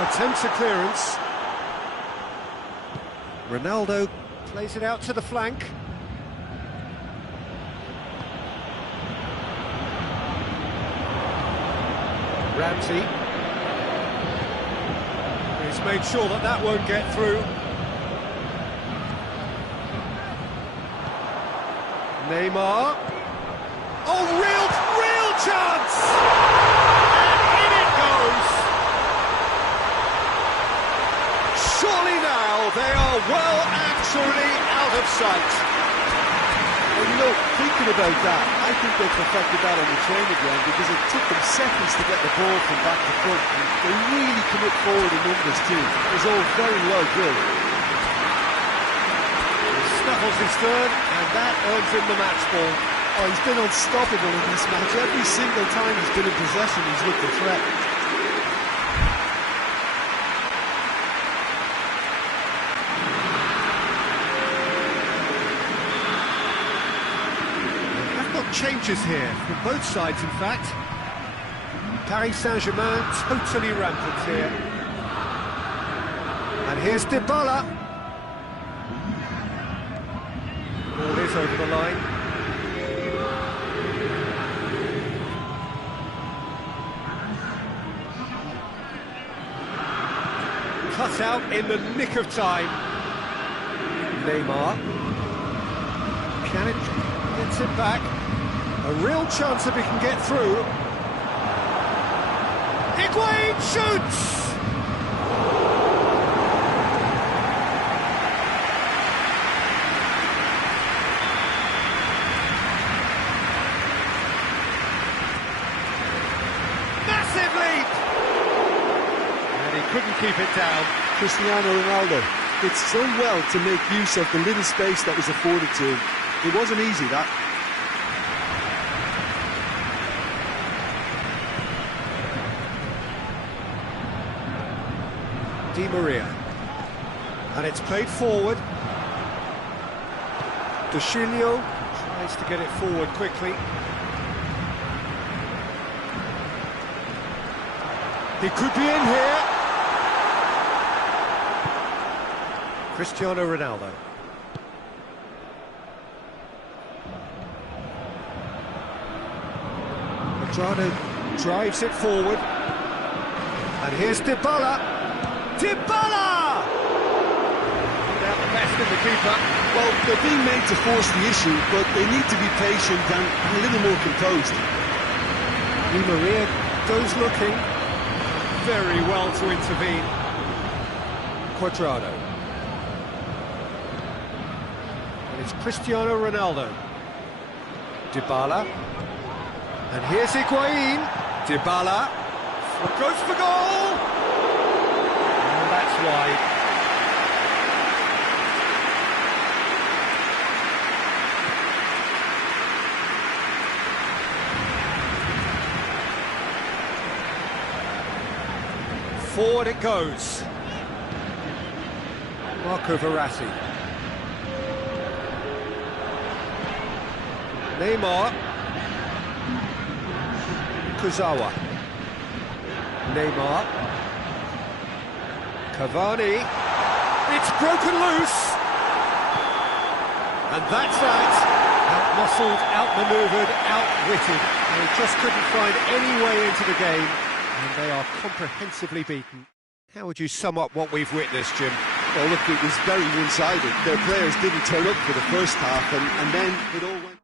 attempts a clearance. Ronaldo plays it out to the flank. Ramsey. He's made sure that that won't get through. Neymar. Oh, real chance! And in it goes! Surely now they are well and truly out of sight. Well, you know, thinking about that, I think they perfected that on the training ground because it took them seconds to get the ball from back to front. And they really commit forward in numbers too. It was all very well drilled. He snuffles his third, and that earns him the match ball. Oh, he's been unstoppable in this match. Every single time he's been in possession, he's looked a threat. Changes here from both sides, in fact. Paris Saint-Germain totally rampant here. And here's Dybala. Ball is over the line. Cut out in the nick of time. Neymar. Pjanic gets it back. A real chance if he can get through. Higuain shoots! Massive leap! And he couldn't keep it down. Cristiano Ronaldo did so well to make use of the little space that was afforded to him. It wasn't easy, that. Di Maria, and it's played forward. De Chilio tries to get it forward quickly. He could be in here. Cristiano Ronaldo. Madrano drives it forward, and here's Dybala. Dybala! Without the best of the keeper. Well, they're being made to force the issue, but they need to be patient and a little more composed. Di Maria goes looking. Very well to intervene. Cuadrado. And it's Cristiano Ronaldo. Dybala. And here's Higuain. Dybala. Goes for goal! That's wide. Forward it goes. Marco Verratti. Neymar. Kurzawa. Neymar. Cavani, it's broken loose, and that's that. Out-muscled, out-manoeuvred, outwitted, and he just couldn't find any way into the game, and they are comprehensively beaten. How would you sum up what we've witnessed, Jim? Well, look, it was very one-sided. Their players didn't turn up for the first half, and then it all went...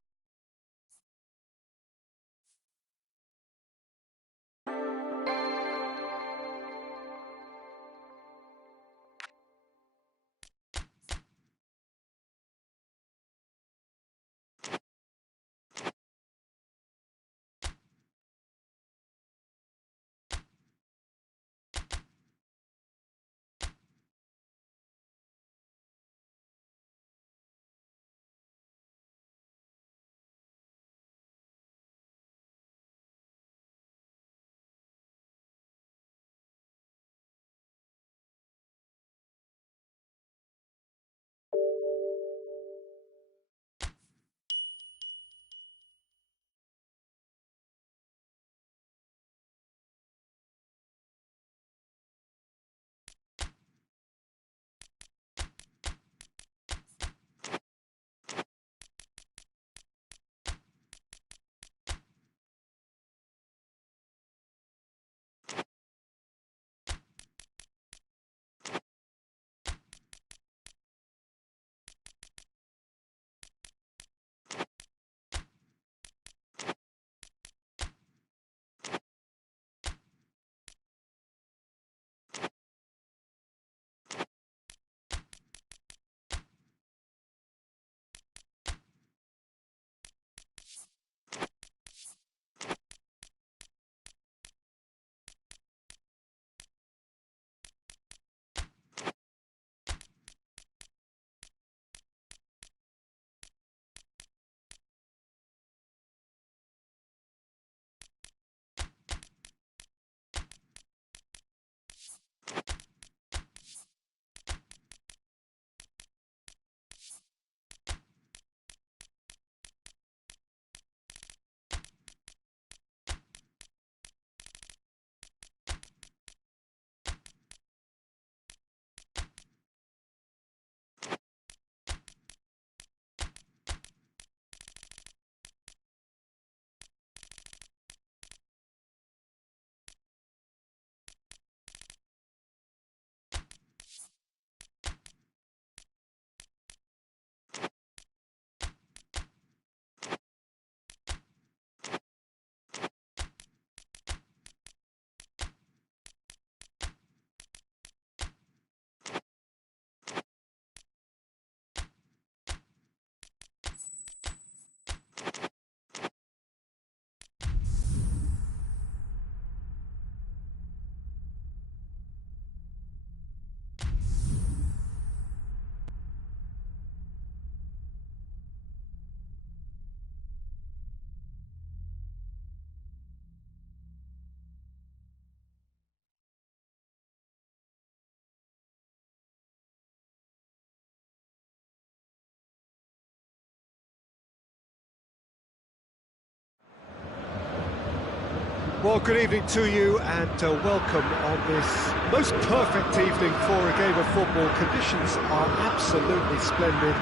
Well, good evening to you and welcome on this most perfect evening for a game of football. Conditions are absolutely splendid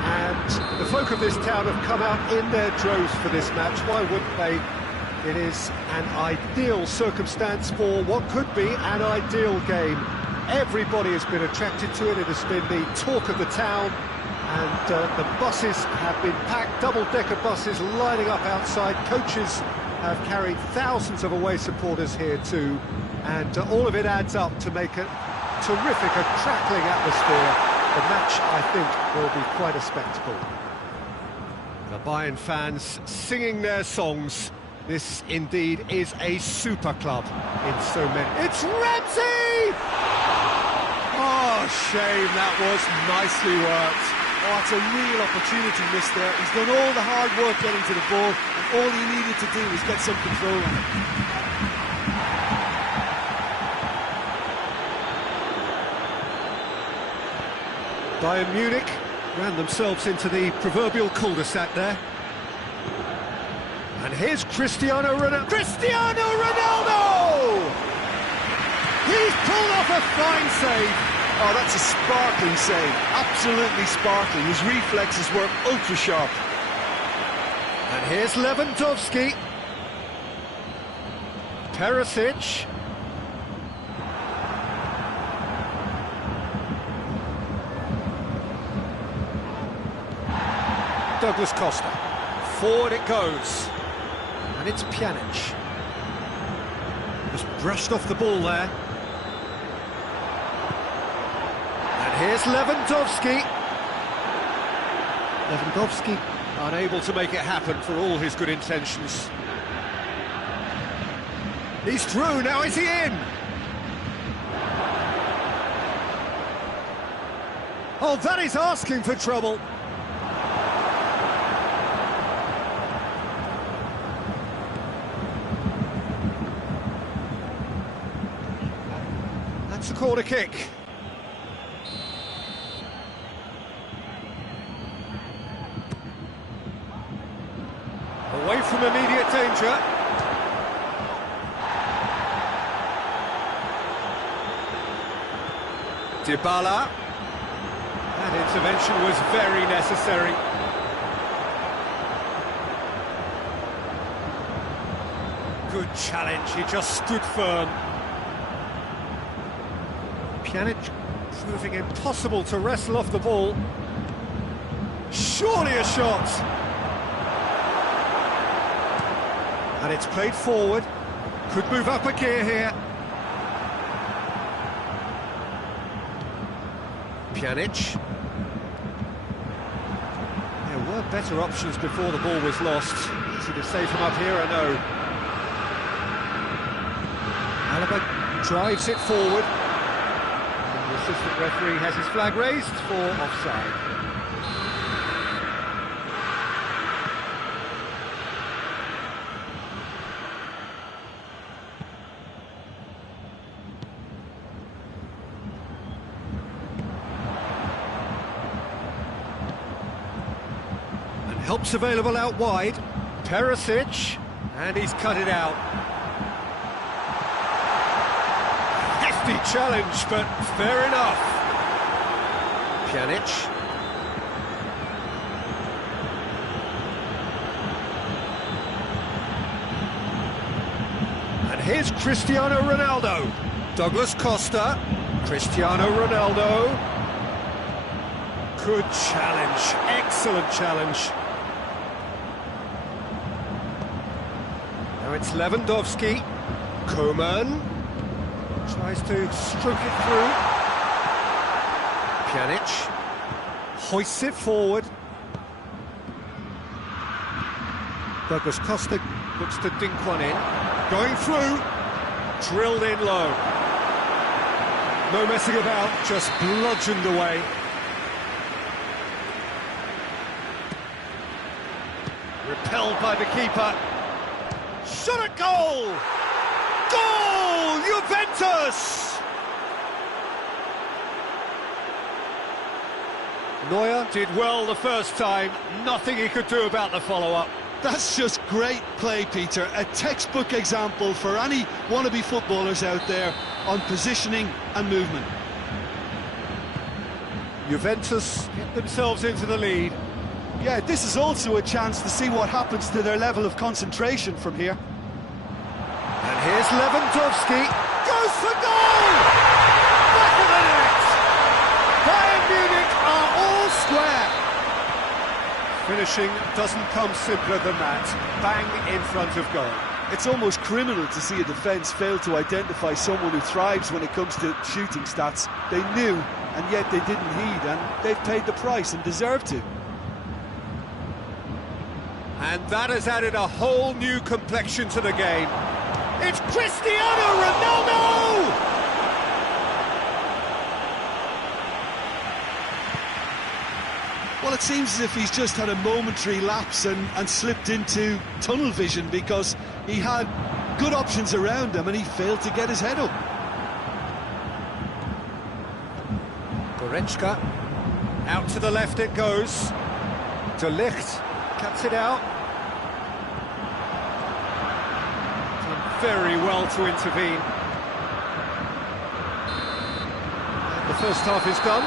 and the folk of this town have come out in their droves for this match. Why wouldn't they? It is an ideal circumstance for what could be an ideal game. Everybody has been attracted to it. It has been the talk of the town and the buses have been packed, double-decker buses lining up outside. Coaches have carried thousands of away supporters here too, and all of it adds up to make a terrific, a crackling atmosphere. The match, I think, will be quite a spectacle. The Bayern fans singing their songs. This indeed is a super club in so many. It's Ramsey! Oh, shame, that was nicely worked. Oh, it's a real opportunity missed there. He's done all the hard work getting to the ball, and all he needed to do was get some control on it. Bayern Munich ran themselves into the proverbial cul-de-sac there. And here's Cristiano Ronaldo. Cristiano Ronaldo! He's pulled off a fine save. Oh, that's a sparkling save. Absolutely sparkling. His reflexes were ultra sharp. And here's Lewandowski. Perisic. Douglas Costa. Forward it goes. And it's Pjanic. Just brushed off the ball there. Here's Lewandowski. Lewandowski unable to make it happen for all his good intentions. He's through, now is he in? Oh, that is asking for trouble. That's a corner kick. Away from immediate danger. Dybala. That intervention was very necessary. Good challenge, he just stood firm. Pjanic proving impossible to wrestle off the ball. Surely a shot. And it's played forward, could move up a gear here. Pjanic. There were better options before the ball was lost. Easy to save from up here, I know. Alaba drives it forward. And the assistant referee has his flag raised for offside. Help's available out wide. Perisic, and he's cut it out. Hefty challenge, but fair enough. Pjanic. And here's Cristiano Ronaldo. Douglas Costa. Cristiano Ronaldo. Good challenge, excellent challenge. Now it's Lewandowski. Koeman tries to stroke it through. Pjanic hoists it forward. Douglas Costa looks to dink one in. Going through. Drilled in low. No messing about, just bludgeoned away. Repelled by the keeper. Shot at goal! Goal! Juventus! Neuer did well the first time. Nothing he could do about the follow-up. That's just great play, Peter. A textbook example for any wannabe footballers out there on positioning and movement. Juventus get themselves into the lead. Yeah, this is also a chance to see what happens to their level of concentration from here. And here's Lewandowski. Goes for goal! Back of the net! Bayern Munich are all square. Finishing doesn't come simpler than that. Bang in front of goal. It's almost criminal to see a defence fail to identify someone who thrives when it comes to shooting stats. They knew, and yet they didn't heed, and they've paid the price and deserve to. And that has added a whole new complexion to the game. It's Cristiano Ronaldo! Well, it seems as if he's just had a momentary lapse and slipped into tunnel vision, because he had good options around him and he failed to get his head up. Goretzka, out to the left it goes. De Ligt cuts it out. Done very well to intervene. The first half is done.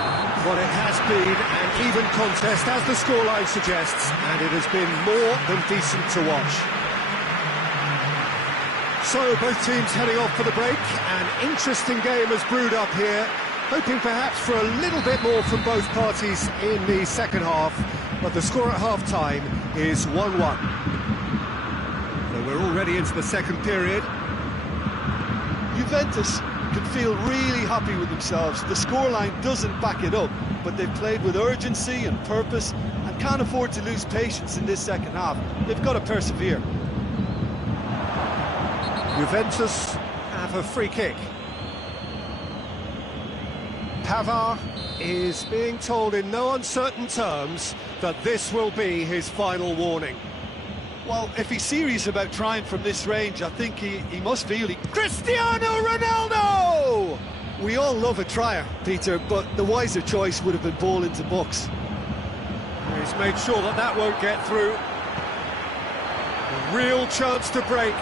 What it has been an even contest, as the scoreline suggests, and it has been more than decent to watch. So both teams heading off for the break. An interesting game has brewed up here, hoping perhaps for a little bit more from both parties in the second half, but the score at half-time is 1-1. So we're already into the second period. Juventus can feel really happy with themselves. The scoreline doesn't back it up, but they've played with urgency and purpose and can't afford to lose patience in this second half. They've got to persevere. Juventus have a free kick. Pavard is being told in no uncertain terms that this will be his final warning. Well, if he's serious about trying from this range, I think he must feel he... Cristiano Ronaldo! We all love a trier, Peter, but the wiser choice would have been ball into box. He's made sure that that won't get through. A real chance to break.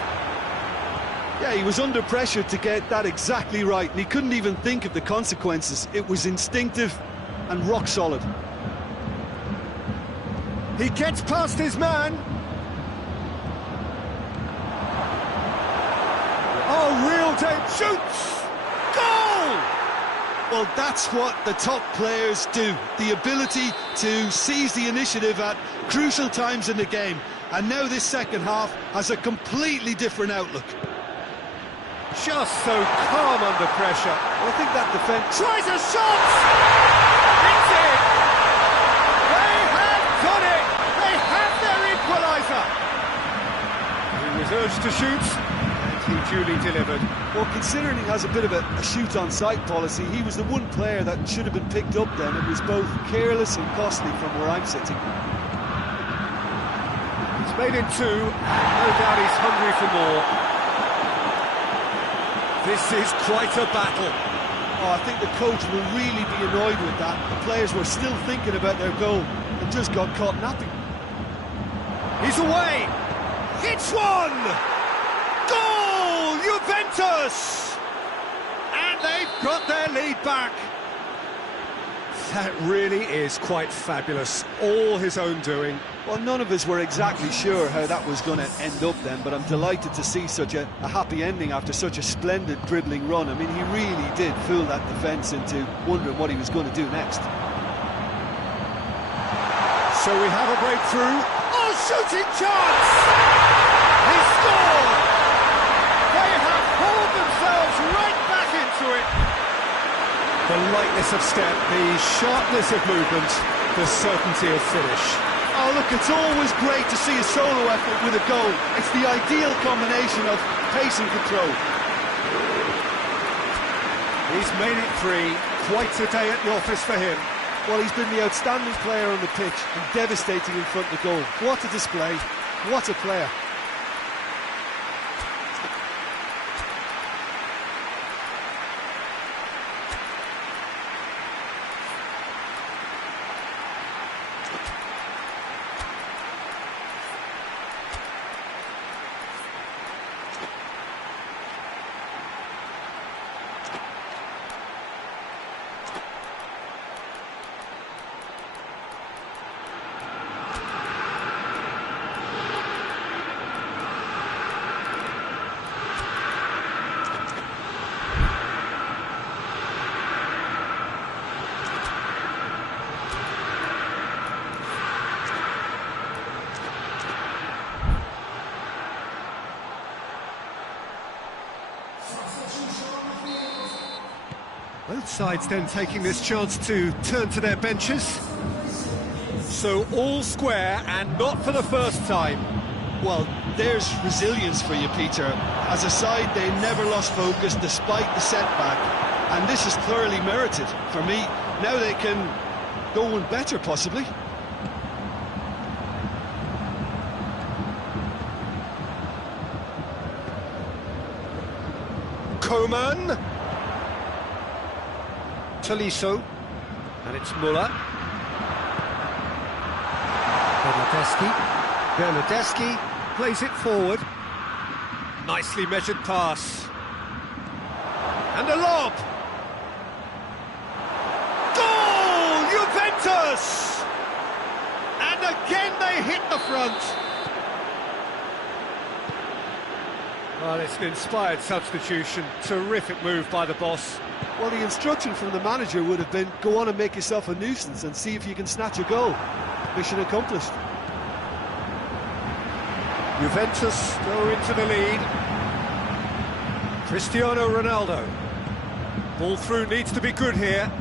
Yeah, he was under pressure to get that exactly right, and he couldn't even think of the consequences. It was instinctive and rock solid. He gets past his man. Oh, real danger. Shoots! Goal! Well, that's what the top players do. The ability to seize the initiative at crucial times in the game. And now this second half has a completely different outlook. Just so calm under pressure. Well, I think that defence... Tries a shot! It's in! They have done it! They have their equaliser! He was urged to shoot, and he duly delivered. Well, considering he has a bit of a shoot-on-sight policy, he was the one player that should have been picked up then. It was both careless and costly from where I'm sitting. He's made it two, and no doubt he's hungry for more. This is quite a battle. Oh, I think the coach will really be annoyed with that. The players were still thinking about their goal and just got caught napping. He's away! Hits one! Goal! Juventus! And they've got their lead back. That really is quite fabulous. All his own doing. Well, none of us were exactly sure how that was going to end up then, but I'm delighted to see such a happy ending after such a splendid dribbling run. I mean, he really did fool that defence into wondering what he was going to do next. So we have a breakthrough. Oh, shooting chance! He scored! They have hauled themselves right back into it. The lightness of step, the sharpness of movement, the certainty of finish. Oh, look, it's always great to see a solo effort with a goal. It's the ideal combination of pace and control. He's made it three. Quite a day at the office for him. Well, he's been the outstanding player on the pitch and devastating in front of the goal. What a display. What a player. Both sides then taking this chance to turn to their benches. So all square, and not for the first time. Well, there's resilience for you, Peter. As a side, they never lost focus despite the setback, and this is thoroughly merited. For me, now they can go one better, possibly. Coman. Tolisso. And it's Muller. Bernardeschi plays it forward. Nicely measured pass. And a lob! Goal! Juventus! And again they hit the front. Well, it's an inspired substitution. Terrific move by the boss. Well, the instruction from the manager would have been, go on and make yourself a nuisance and see if you can snatch a goal. Mission accomplished. Juventus go into the lead. Cristiano Ronaldo. Ball through needs to be good here.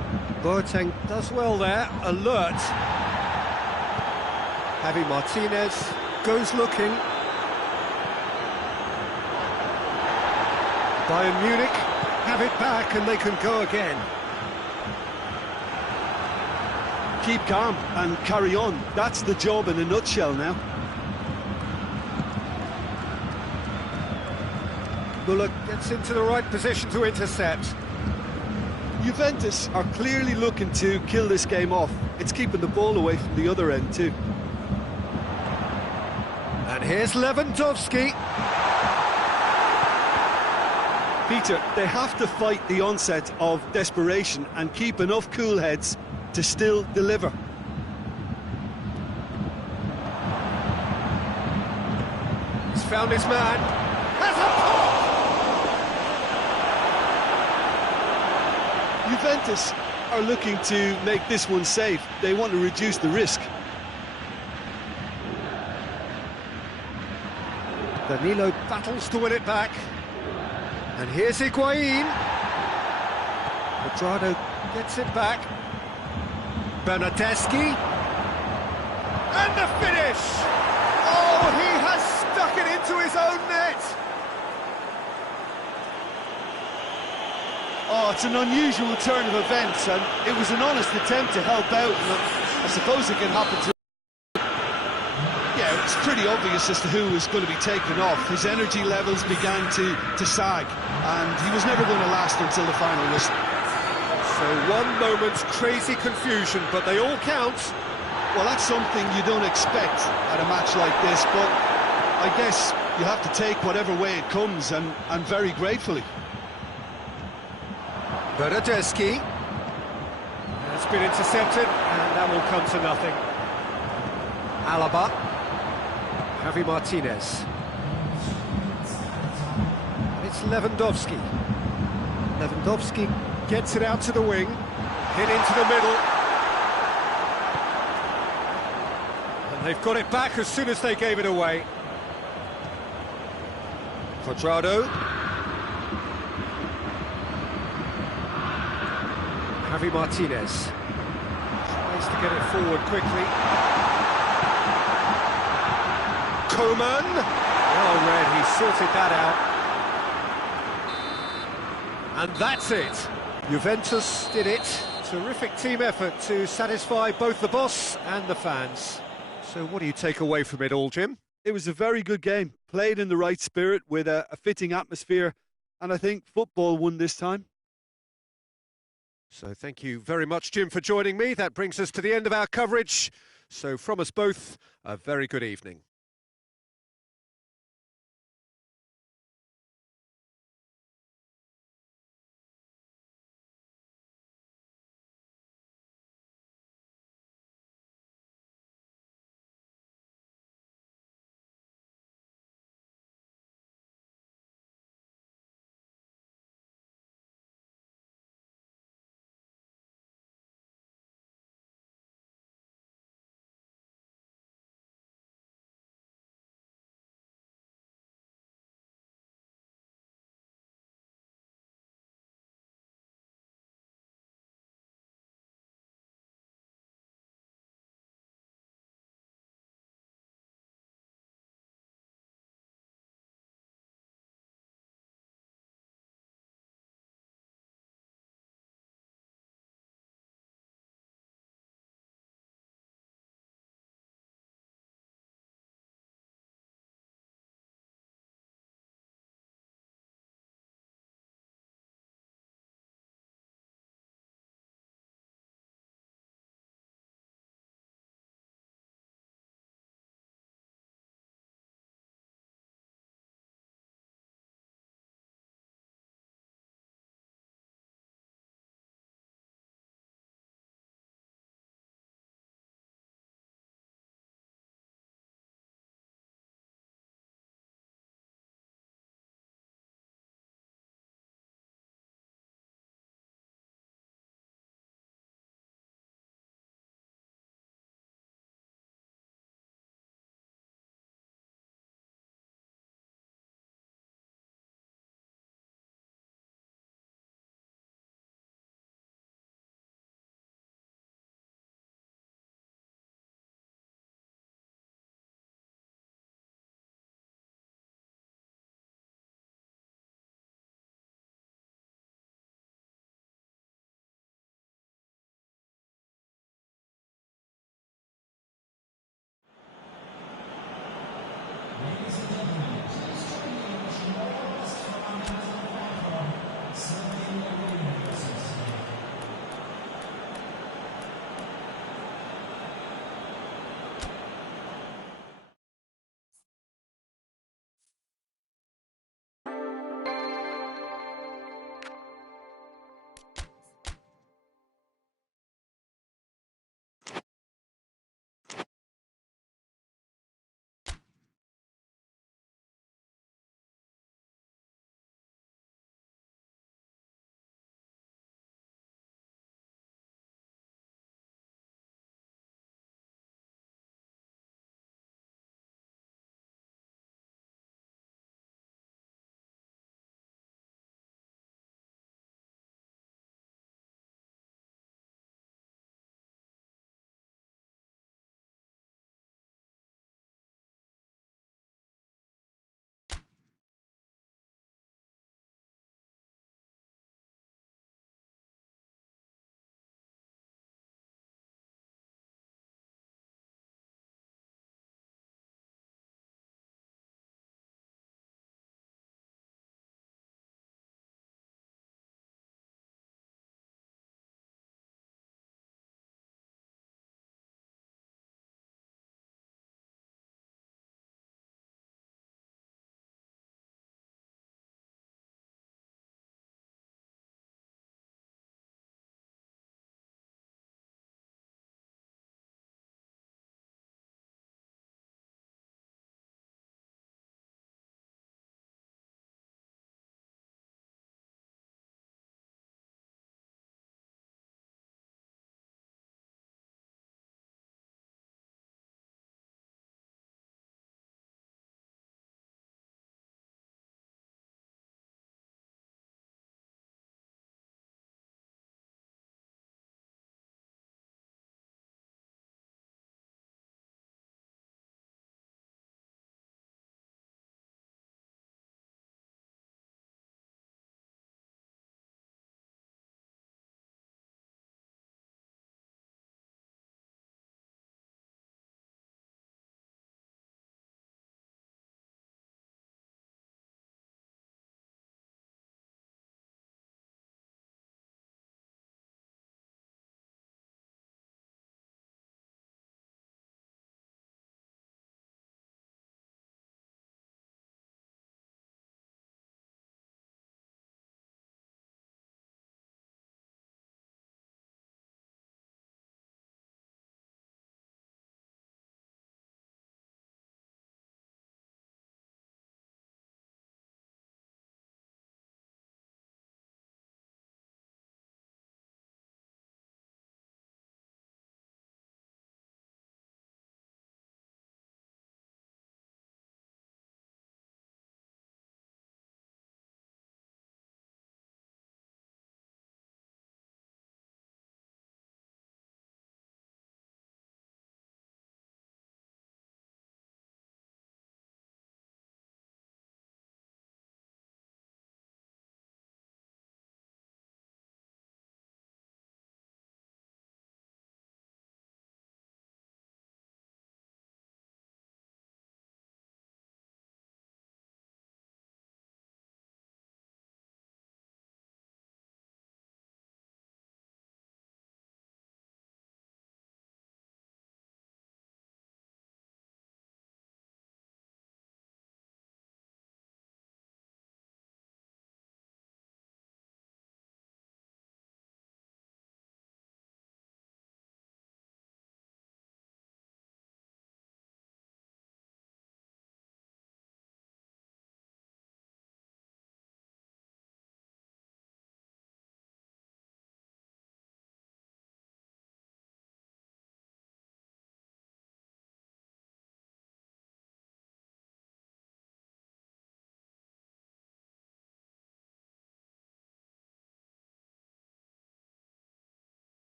Boateng does well there, alert. Javi Martinez goes looking. Bayern Munich have it back and they can go again. Keep calm and carry on. That's the job in a nutshell now. Muller gets into the right position to intercept. Juventus are clearly looking to kill this game off. It's keeping the ball away from the other end too. And here's Lewandowski. Peter, they have to fight the onset of desperation and keep enough cool heads to still deliver. He's found his man. Has a pop! Juventus are looking to make this one safe. They want to reduce the risk. Danilo battles to win it back. And here's Higuain. Quadrado gets it back. Bernardeschi. And the finish! Oh, he has stuck it into his own net! Oh, it's an unusual turn of events, and it was an honest attempt to help out. I suppose it can happen to... Yeah, it's pretty obvious as to who was going to be taken off. His energy levels began to sag, and he was never going to last until the final whistle. So one moment's crazy confusion, but they all count. Well, that's something you don't expect at a match like this, but I guess you have to take whatever way it comes, and very gratefully. Bernardeschi has been intercepted, and that will come to nothing. Alaba. Javi Martinez. And it's Lewandowski. Lewandowski gets it out to the wing, hit into the middle. And they've got it back as soon as they gave it away. Quadrado. Javi Martinez tries to get it forward quickly. Coman! Well read, he sorted that out. And that's it. Juventus did it. Terrific team effort to satisfy both the boss and the fans. So what do you take away from it all, Jim? It was a very good game, played in the right spirit with a fitting atmosphere, and I think football won this time. So thank you very much, Jim, for joining me. That brings us to the end of our coverage. So from us both, a very good evening.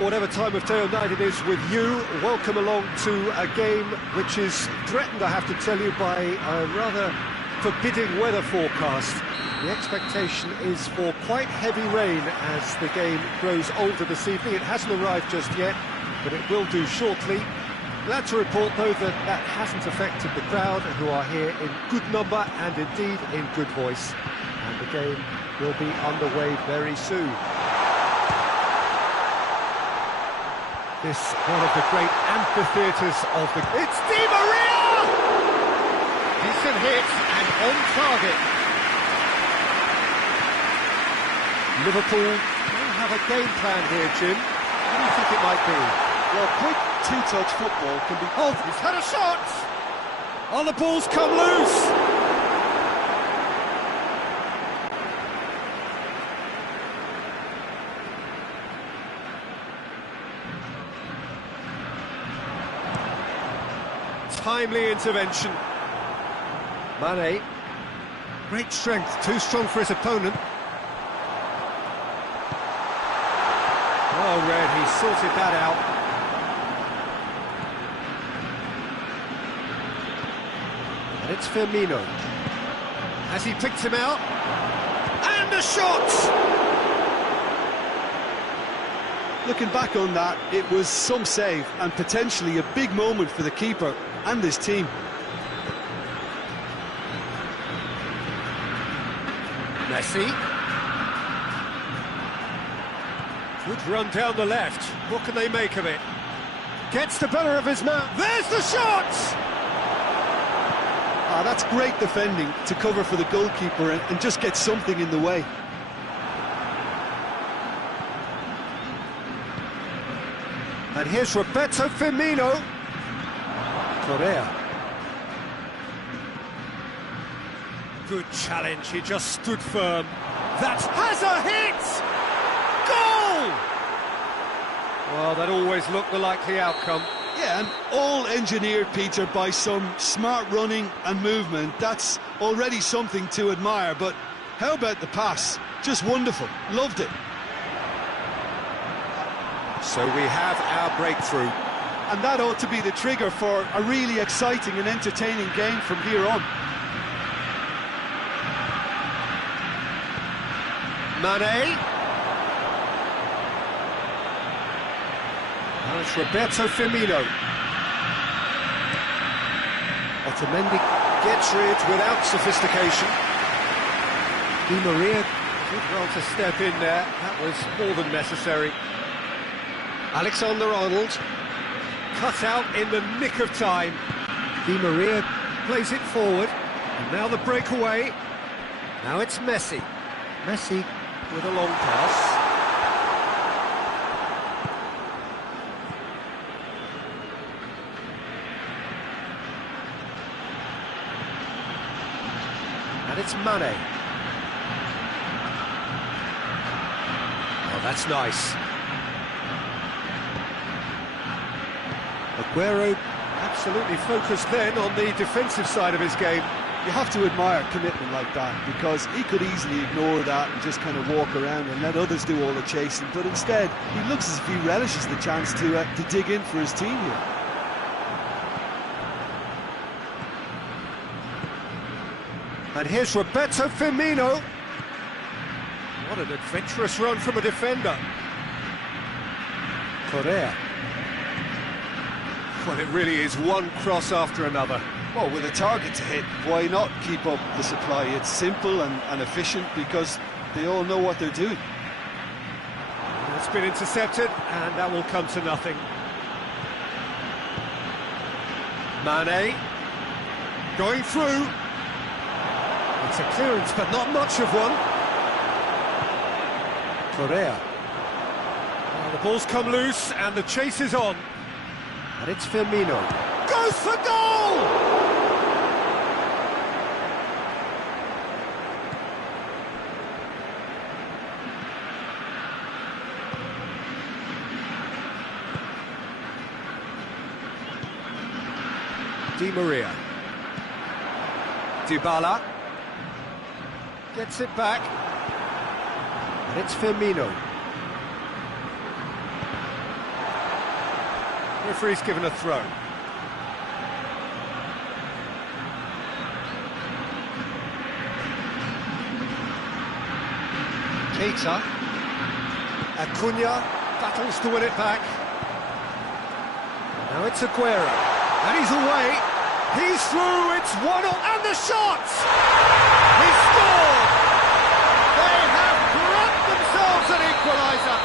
Whatever time of day or night it is with you, welcome along to a game which is threatened, I have to tell you, by a rather forbidding weather forecast. The expectation is for quite heavy rain as the game grows older this evening. It hasn't arrived just yet, but it will do shortly. Glad to report, though, that hasn't affected the crowd, who are here in good number and indeed in good voice. And the game will be underway very soon. This one of the great amphitheatres of the... It's Di Maria! Decent hit and on target. Liverpool will have a game plan here, Jim. What do you think it might be? Well, quick two-touch football can be... Oh, he's had a shot! Oh, the ball's come loose! Timely intervention. Mane. Great strength, too strong for his opponent. Oh, Red, he sorted that out. And it's Firmino. Has he picked him out? And a shot! Looking back on that, it was some save and potentially a big moment for the keeper and his team. Messi. Good run down the left. What can they make of it? Gets the better of his man. There's the shot! Ah, that's great defending to cover for the goalkeeper and just get something in the way. And here's Roberto Firmino. Correa. Good challenge, he just stood firm. That has a hit! Goal! Well, that always looked the likely outcome. Yeah, and all engineered, Peter, by some smart running and movement. That's already something to admire, but how about the pass? Just wonderful, loved it. So we have our breakthrough. And that ought to be the trigger for a really exciting and entertaining game from here on. Mane. Now it's Roberto Firmino. Otamendi gets rid without sophistication. Di Maria did well to step in there. That was more than necessary. Alexander-Arnold. Cut out in the nick of time. Di Maria plays it forward. And now the breakaway. Now it's Messi. Messi with a long pass. And it's Mane. Oh, that's nice. Aguero absolutely focused then on the defensive side of his game. You have to admire commitment like that, because he could easily ignore that and just kind of walk around and let others do all the chasing, but instead he looks as if he relishes the chance to dig in for his team here. And here's Roberto Firmino. What an adventurous run from a defender. Correa. Well, it really is one cross after another. Well, with a target to hit, why not keep up the supply? It's simple and efficient because they all know what they're doing. It's been intercepted, and that will come to nothing. Mane. Going through. It's a clearance, but not much of one. Correa. Well, the ball's come loose, and the chase is on. And it's Firmino. Goes for goal! Di Maria. Dybala. Gets it back. And it's Firmino. Referee's given a throw. Keita. Acuna battles to win it back. Now it's Aguero. And he's away. He's through. It's 1-0. And the shot! He scored! They have brought themselves an equaliser.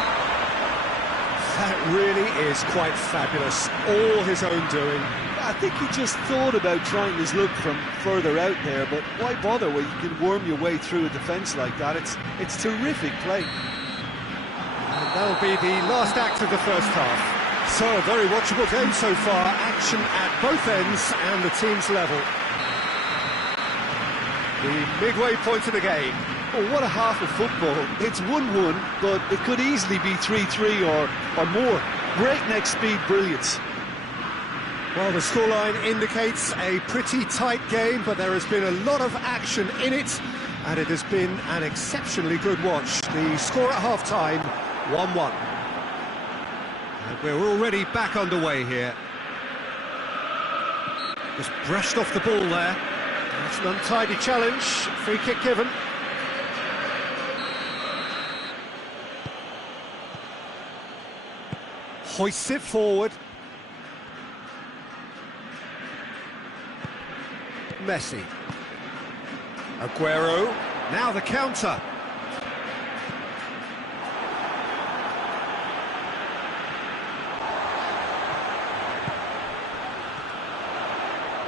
That really is quite fabulous. All his own doing. I think he just thought about trying his luck from further out there, but why bother when you can worm your way through a defence like that? It's terrific play. And that'll be the last act of the first half. So, a very watchable game so far. Action at both ends and the team's level. The midway point of the game. Oh, what a half of football. It's 1-1, but it could easily be 3-3 or more. Breakneck speed brilliance. Well, the scoreline indicates a pretty tight game, but there has been a lot of action in it, and it has been an exceptionally good watch. The score at half-time, 1-1. And we're already back underway here. Just brushed off the ball there. It's an untidy challenge, free kick given. Hoists it forward. Messi. Aguero. Now the counter.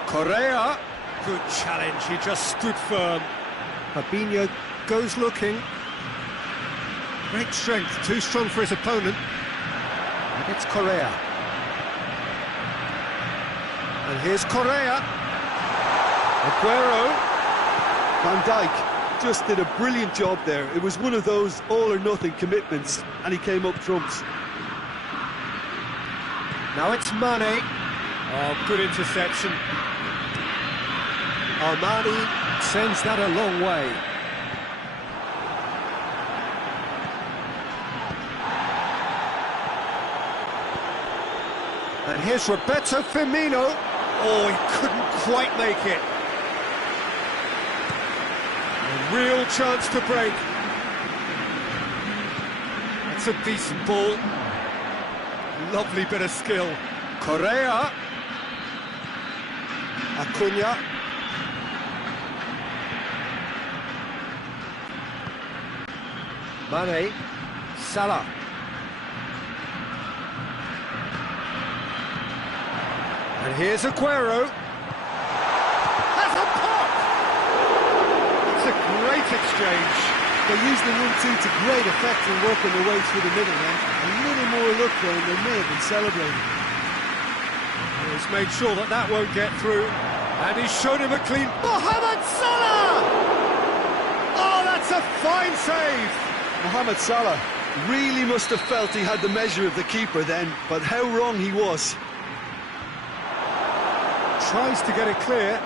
Correa. Good challenge, he just stood firm. Fabinho goes looking. Great strength, too strong for his opponent. And it's Correa. And here's Correa. Aguero. Van Dijk just did a brilliant job there. It was one of those all-or-nothing commitments, and he came up trumps. Now it's Mane. Oh, good interception. Armani sends that a long way. And here's Roberto Firmino. Oh, he couldn't quite make it. A real chance to break. That's a decent ball. Lovely bit of skill. Correa. Acuna. Mane. Salah. And here's Aguero. Has a pop! It's a great exchange. They used the 1-2 to great effect in working their way through the middle then. A little more luck there and they may have been celebrating. He's made sure that that won't get through. And he's shown him a clean... Mohamed Salah! Oh, that's a fine save! Mohamed Salah really must have felt he had the measure of the keeper then, but how wrong he was. Tries to get it clear.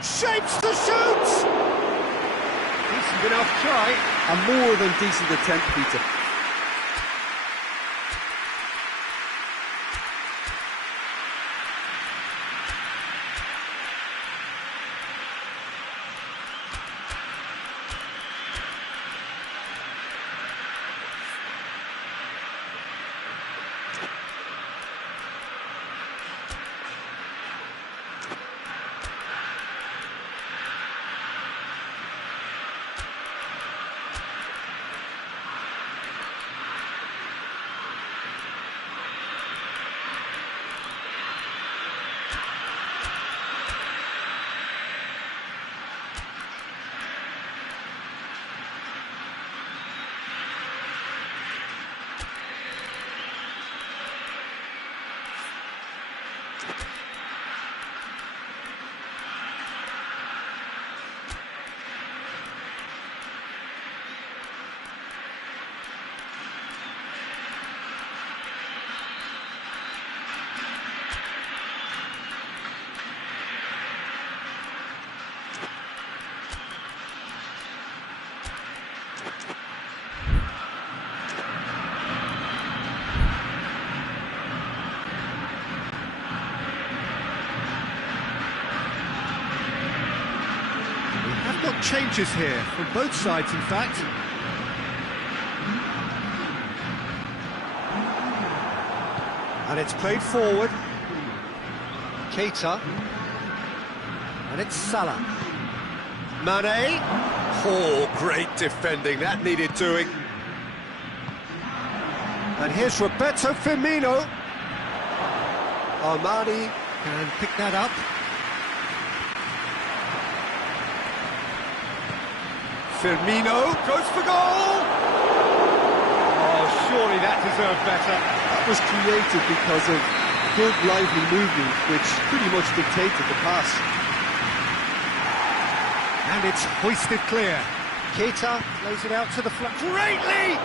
Shapes to shoot! Decent enough try. A more than decent attempt, Peter. changes here, from both sides in fact. And it's played forward. Keita. And it's Salah. Mane. Oh, great defending, that needed doing. And here's Roberto Firmino. Armani can pick that up. Firmino goes for goal! Oh, surely that deserved better. That was created because of good, lively movement, which pretty much dictated the pass. And it's hoisted clear. Keita plays it out to the flank. Great leap!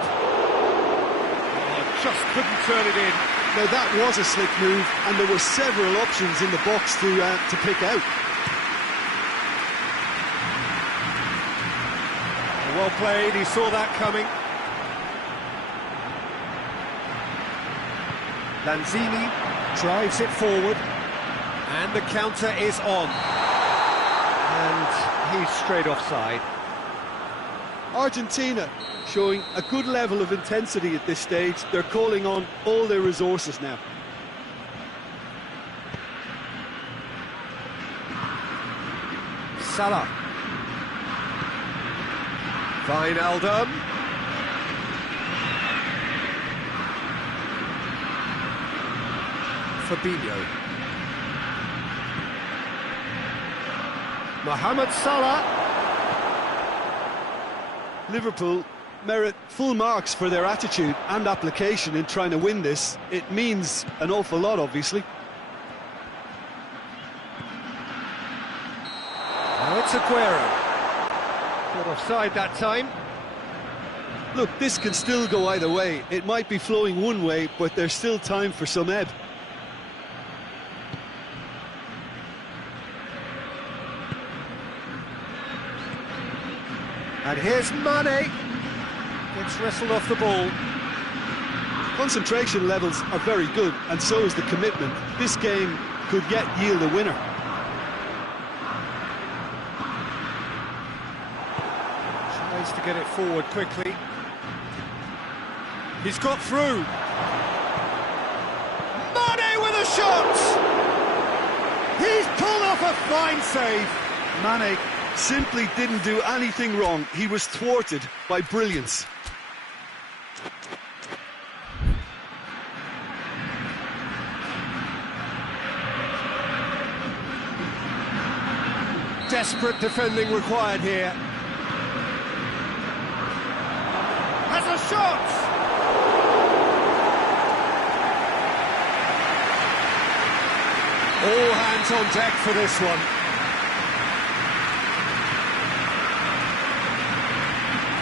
Oh, just couldn't turn it in. Now that was a slick move, and there were several options in the box to pick out. Well played, he saw that coming. Lanzini drives it forward, and the counter is on. And he's straight offside. Argentina showing a good level of intensity at this stage. They're calling on all their resources now. Salah. Wijnaldum. Fabinho. Mohamed Salah. Liverpool merit full marks for their attitude and application in trying to win this. It means an awful lot, obviously. Now it's Aguero. Got offside that time. Look, this can still go either way. It might be flowing one way, but there's still time for some ebb. And here's Mane. Gets wrestled off the ball. Concentration levels are very good, and so is the commitment. This game could yet yield a winner. Tries to get it forward quickly. He's got through. Mane with a shot! He's pulled off a fine save. Mane simply didn't do anything wrong. He was thwarted by brilliance. Desperate defending required here. Has a shot! All hands on deck for this one.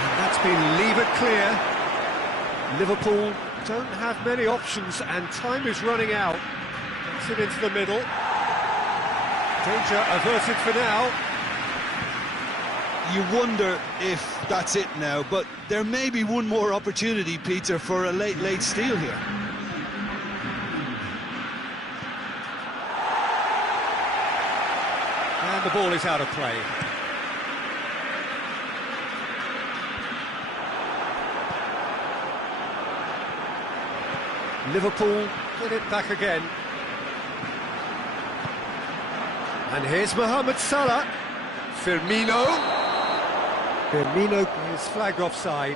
And that's been levered clear. Liverpool don't have many options and time is running out. Gets it into the middle. Danger averted for now. You wonder if that's it now, but there may be one more opportunity, Peter, for a late steal here. And the ball is out of play. Liverpool get it back again. And here's Mohamed Salah. Firmino. Firmino is flagged offside.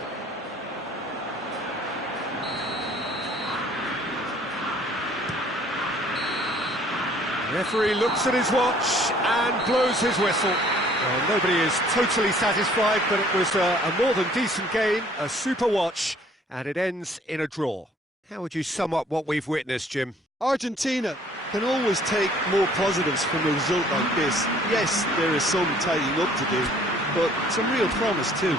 Referee looks at his watch and blows his whistle. Well, nobody is totally satisfied, but it was a more than decent game, a super watch, and it ends in a draw. How would you sum up what we've witnessed, Jim? Argentina can always take more positives from a result like this. Yes, there is some tidying up to do, but some real promise too.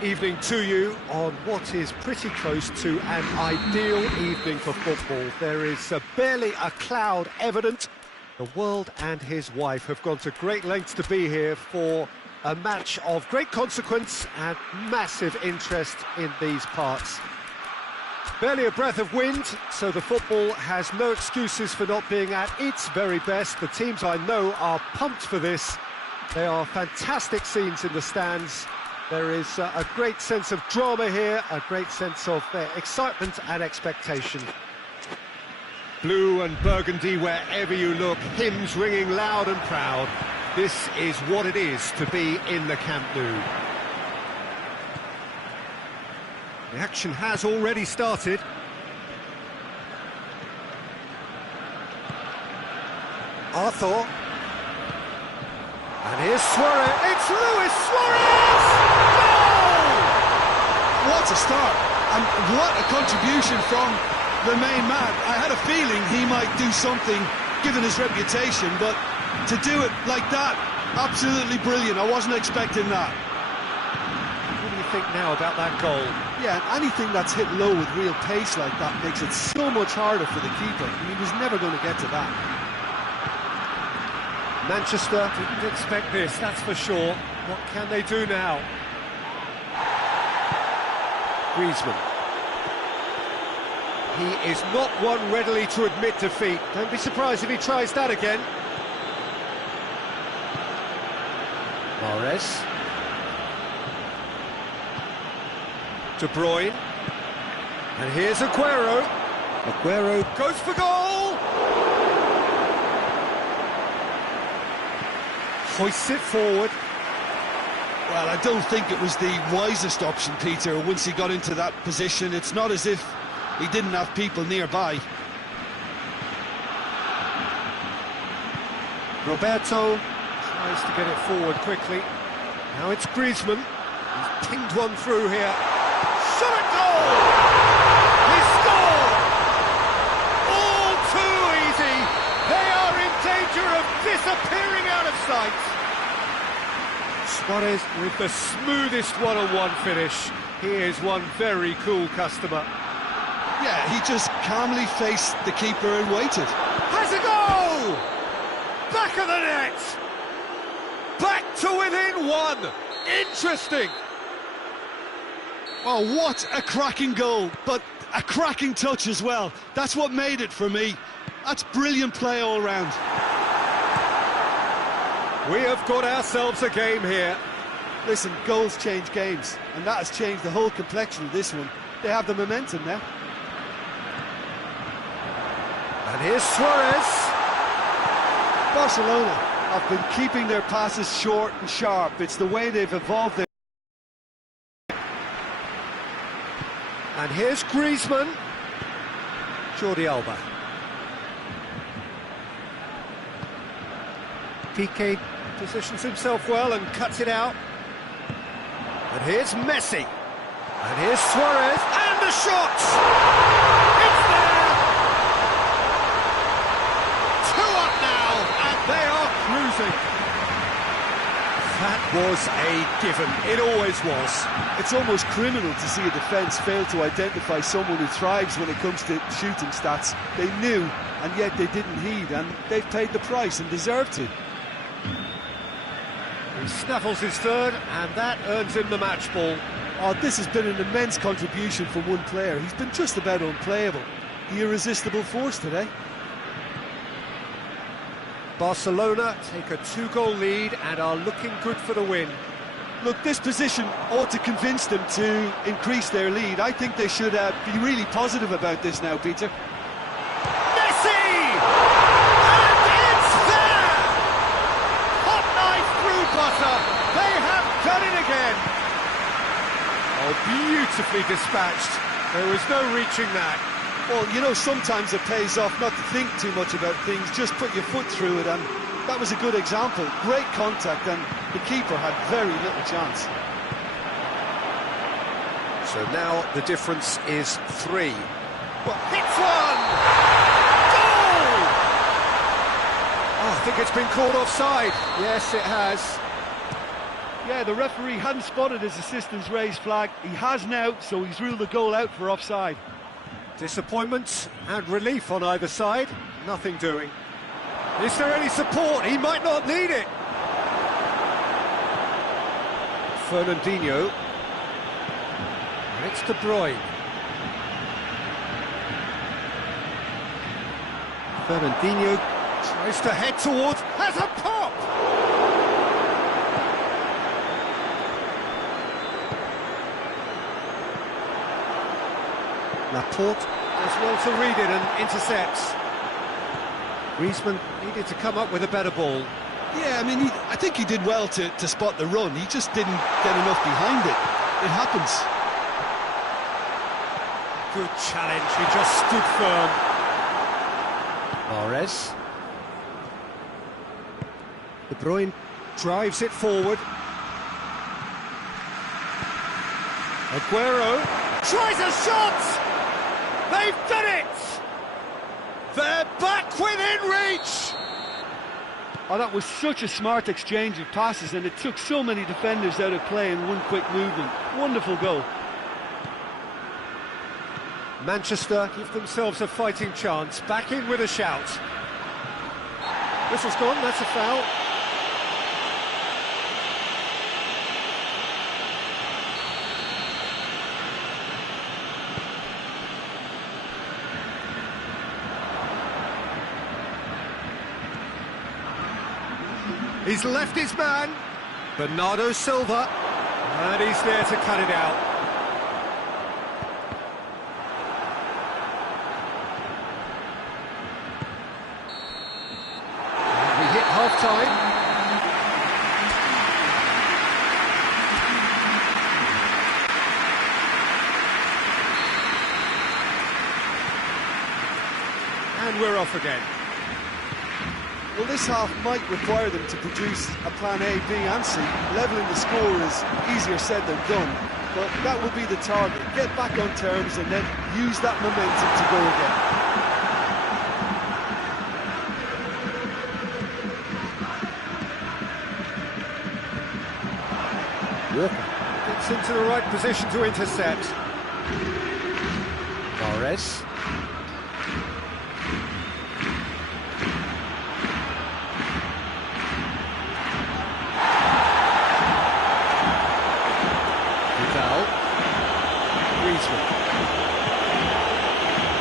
Evening to you on what is pretty close to an ideal evening for football. There is barely a cloud evident. The world and his wife have gone to great lengths to be here for a match of great consequence and massive interest in these parts. Barely a breath of wind, so the football has no excuses for not being at its very best. The teams I know are pumped for this. They are fantastic scenes in the stands. There is a great sense of drama here, a great sense of excitement and expectation. Blue and burgundy wherever you look, hymns ringing loud and proud. This is what it is to be in the Camp Nou. The action has already started. Arthur. And here's Suarez. It's Luis Suarez! Goal! What a start, and what a contribution from the main man. I had a feeling he might do something, given his reputation, but to do it like that, absolutely brilliant. I wasn't expecting that. What do you think now about that goal? Yeah, anything that's hit low with real pace like that makes it so much harder for the keeper. He was never going to get to that. Manchester didn't expect this, that's for sure. What can they do now? Griezmann. He is not one readily to admit defeat. Don't be surprised if he tries that again. Mahrez. De Bruyne. And here's Aguero. Aguero goes for goal! Hoists it forward. Well, I don't think it was the wisest option, Peter, once he got into that position. It's not as if he didn't have people nearby. Roberto tries to get it forward quickly. Now it's Griezmann. He's pinged one through here. Shot at goal! He scored! All too easy. They are in danger of disappearing out of sight. Suarez with the smoothest one-on-one finish. He is one very cool customer. Yeah, he just calmly faced the keeper and waited. Has a goal! Back of the net! Back to within one! Interesting! Oh, what a cracking goal, but a cracking touch as well. That's what made it for me. That's brilliant play all round. We have got ourselves a game here. Listen, goals change games, and that has changed the whole complexion of this one. They have the momentum now. And here's Suarez. Barcelona have been keeping their passes short and sharp. It's the way they've evolved their... And here's Griezmann. Jordi Alba. Piqué positions himself well and cuts it out. And here's Messi. And here's Suarez. And the shot! It's there! 2 up now, and they are cruising. That was a given. It always was. It's almost criminal to see a defence fail to identify someone who thrives when it comes to shooting stats. They knew, and yet they didn't heed, and they've paid the price and deserved to. He snaffles his third, and that earns him the match ball. Oh, this has been an immense contribution from one player. He's been just about unplayable. The irresistible force today. Barcelona take a 2-goal lead and are looking good for the win. Look, this position ought to convince them to increase their lead. I think they should be really positive about this now, Peter. Messi! And it's there! Hot knife through butter. They have done it again. Oh, beautifully dispatched. There was no reaching that. Well, you know, sometimes it pays off not to think too much about things, just put your foot through it, and that was a good example. Great contact, and the keeper had very little chance. So now the difference is 3. Well, hits one! Goal! Oh, I think it's been called offside. Yes, it has. Yeah, the referee hadn't spotted his assistant's raised flag. He has now, so he's ruled the goal out for offside. Disappointment and relief on either side. Nothing doing. Is there any support? He might not need it. Fernandinho. And it's De Bruyne. Fernandinho tries to head towards, has a pop! Laporte does well to read it and intercepts. Griezmann needed to come up with a better ball. Yeah, I mean, I think he did well to spot the run. He just didn't get enough behind it. It happens. Good challenge, he just stood firm. Mahrez. De Bruyne drives it forward. Aguero tries a shot! They've done it! They're back within reach! Oh, that was such a smart exchange of passes, and it took so many defenders out of play in one quick movement. Wonderful goal. Manchester give themselves a fighting chance, back in with a shout. Whistle's gone, that's a foul. He's left his man, Bernardo Silva, and he's there to cut it out. And we hit half-time. And we're off again. Well, this half might require them to produce a plan A, B and C. Levelling the score is easier said than done, but that will be the target. Get back on terms and then use that momentum to go again. Walker gets into the right position to intercept. Mahrez.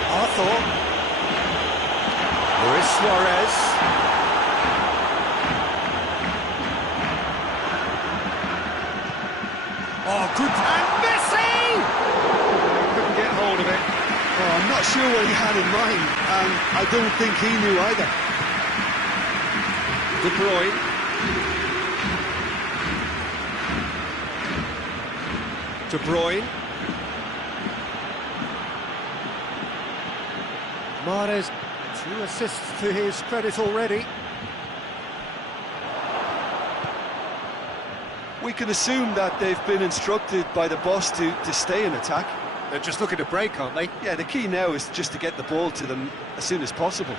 Arthur. Luis Suarez. Oh, good. And Messi! Couldn't get hold of it. Oh, I'm not sure what he had in mind, and I don't think he knew either. De Bruyne. De Bruyne. Mahrez, 2 assists to his credit already. We can assume that they've been instructed by the boss to stay in attack. They're just looking to break, aren't they? Yeah, the key now is just to get the ball to them as soon as possible.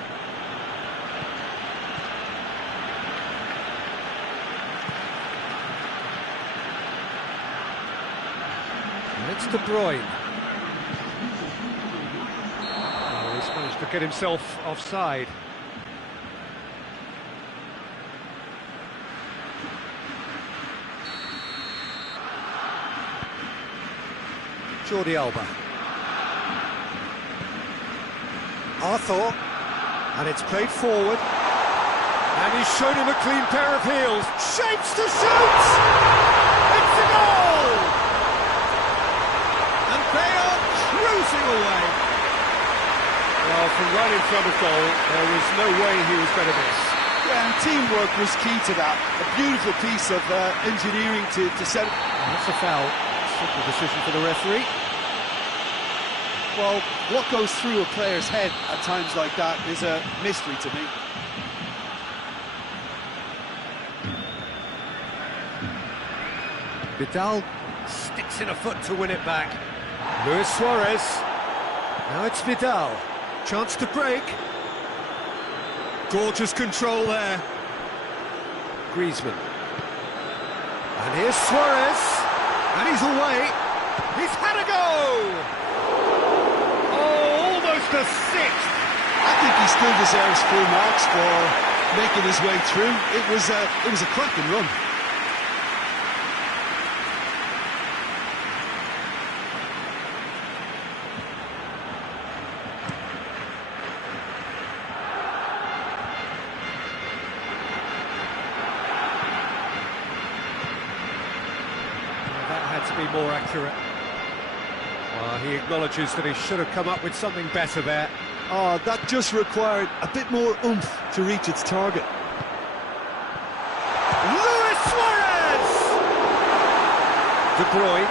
And it's De Bruyne. He's managed to get himself offside. Jordi Alba. Arthur. And it's played forward. And he's shown him a clean pair of heels. Shapes to shoot! It's a goal! And they are cruising away. Well, from right in front of goal, there was no way he was going to miss. Yeah, and teamwork was key to that. A beautiful piece of engineering to set up. And that's a foul. Simple decision for the referee. Well, what goes through a player's head at times like that is a mystery to me. Vidal sticks in a foot to win it back. Luis Suarez. Now it's Vidal. Chance to break. Gorgeous control there. Griezmann. And here's Suarez, and he's away. He's had a go! Oh, almost a sixth. I think he still deserves full marks for making his way through. It was a cracking run. To be more accurate. He acknowledges that he should have come up with something better there. Oh, that just required a bit more oomph to reach its target. Luis Suarez! De Bruyne.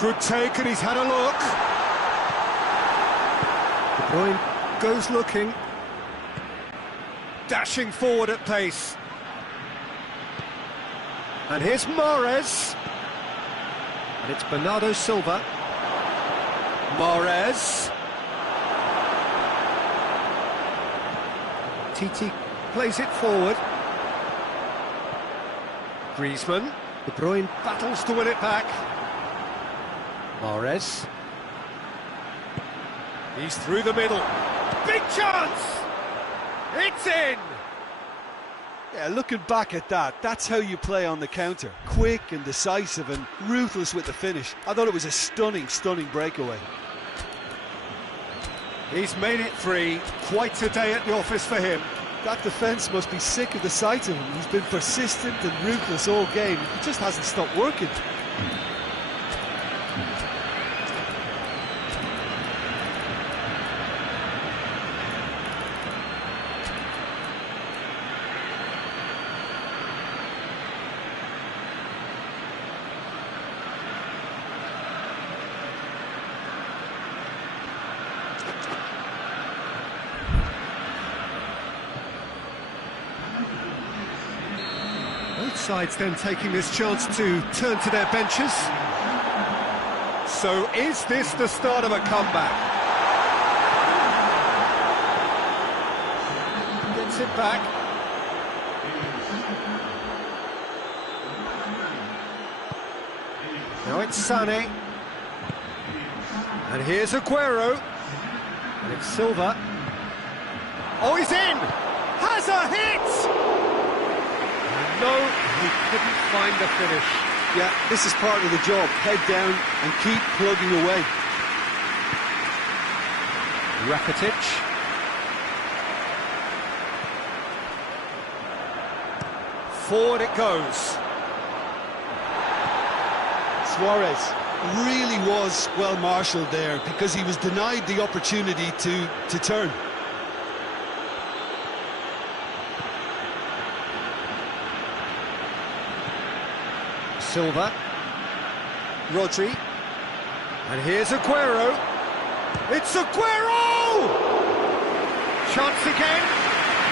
Good take, and he's had a look. De Bruyne goes looking. Dashing forward at pace. And here's Mahrez. And it's Bernardo Silva. Mahrez. Titi plays it forward. Griezmann. De Bruyne battles to win it back. Mahrez. He's through the middle. Big chance! It's in! Yeah, looking back at that, that's how you play on the counter. Quick and decisive and ruthless with the finish. I thought it was a stunning, stunning breakaway. He's made it 3. Quite a day at the office for him. That defence must be sick of the sight of him. He's been persistent and ruthless all game. He just hasn't stopped working. Both sides then taking this chance to turn to their benches. So is this the start of a comeback? Gets it back. Now it's Sané. And here's Aguero. And it's Silva. Oh, he's in! Has a hit! No, he couldn't find the finish. Yeah, this is part of the job. Head down and keep plugging away. Rakitic. Forward it goes. Suarez really was well marshalled there because he was denied the opportunity to turn. Silva. Rodri. And here's Aguero. It's Aguero! Chance again.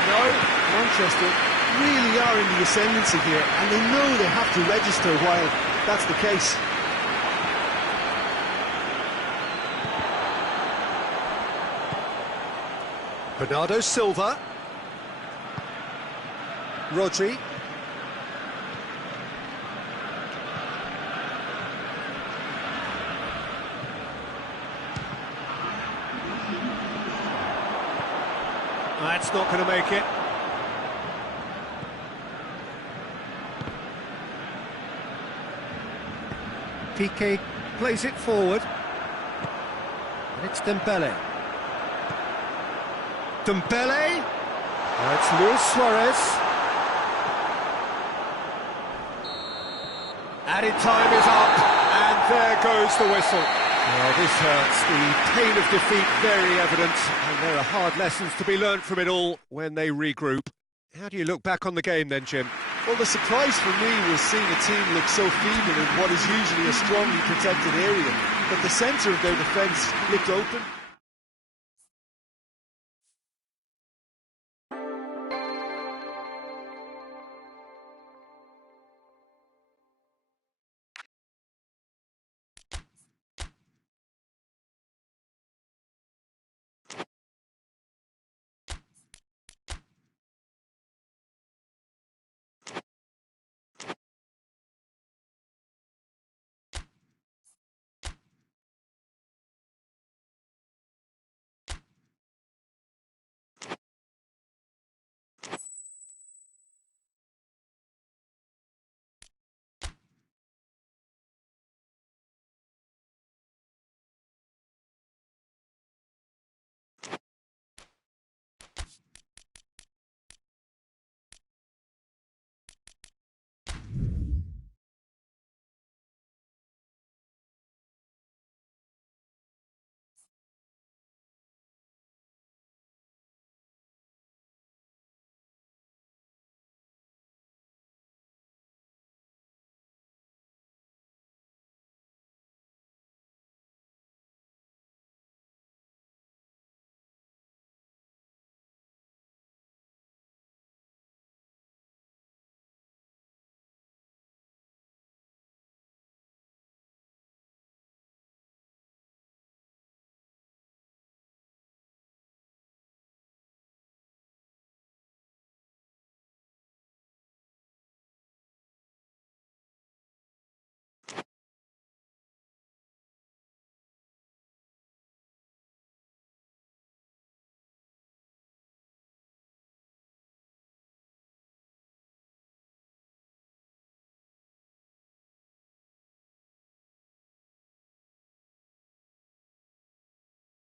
No. Manchester really are in the ascendancy here, and they know they have to register while that's the case. Bernardo Silva. Rodri. That's not going to make it. Piqué plays it forward. And it's Dembele. Dembele. It's Luis Suarez. Added time is up, and there goes the whistle. Well, this hurts. The pain of defeat very evident, and there are hard lessons to be learned from it all when they regroup. How do you look back on the game then, Jim? Well, the surprise for me was seeing a team look so feeble in what is usually a strongly protected area, but the centre of their defence looked open.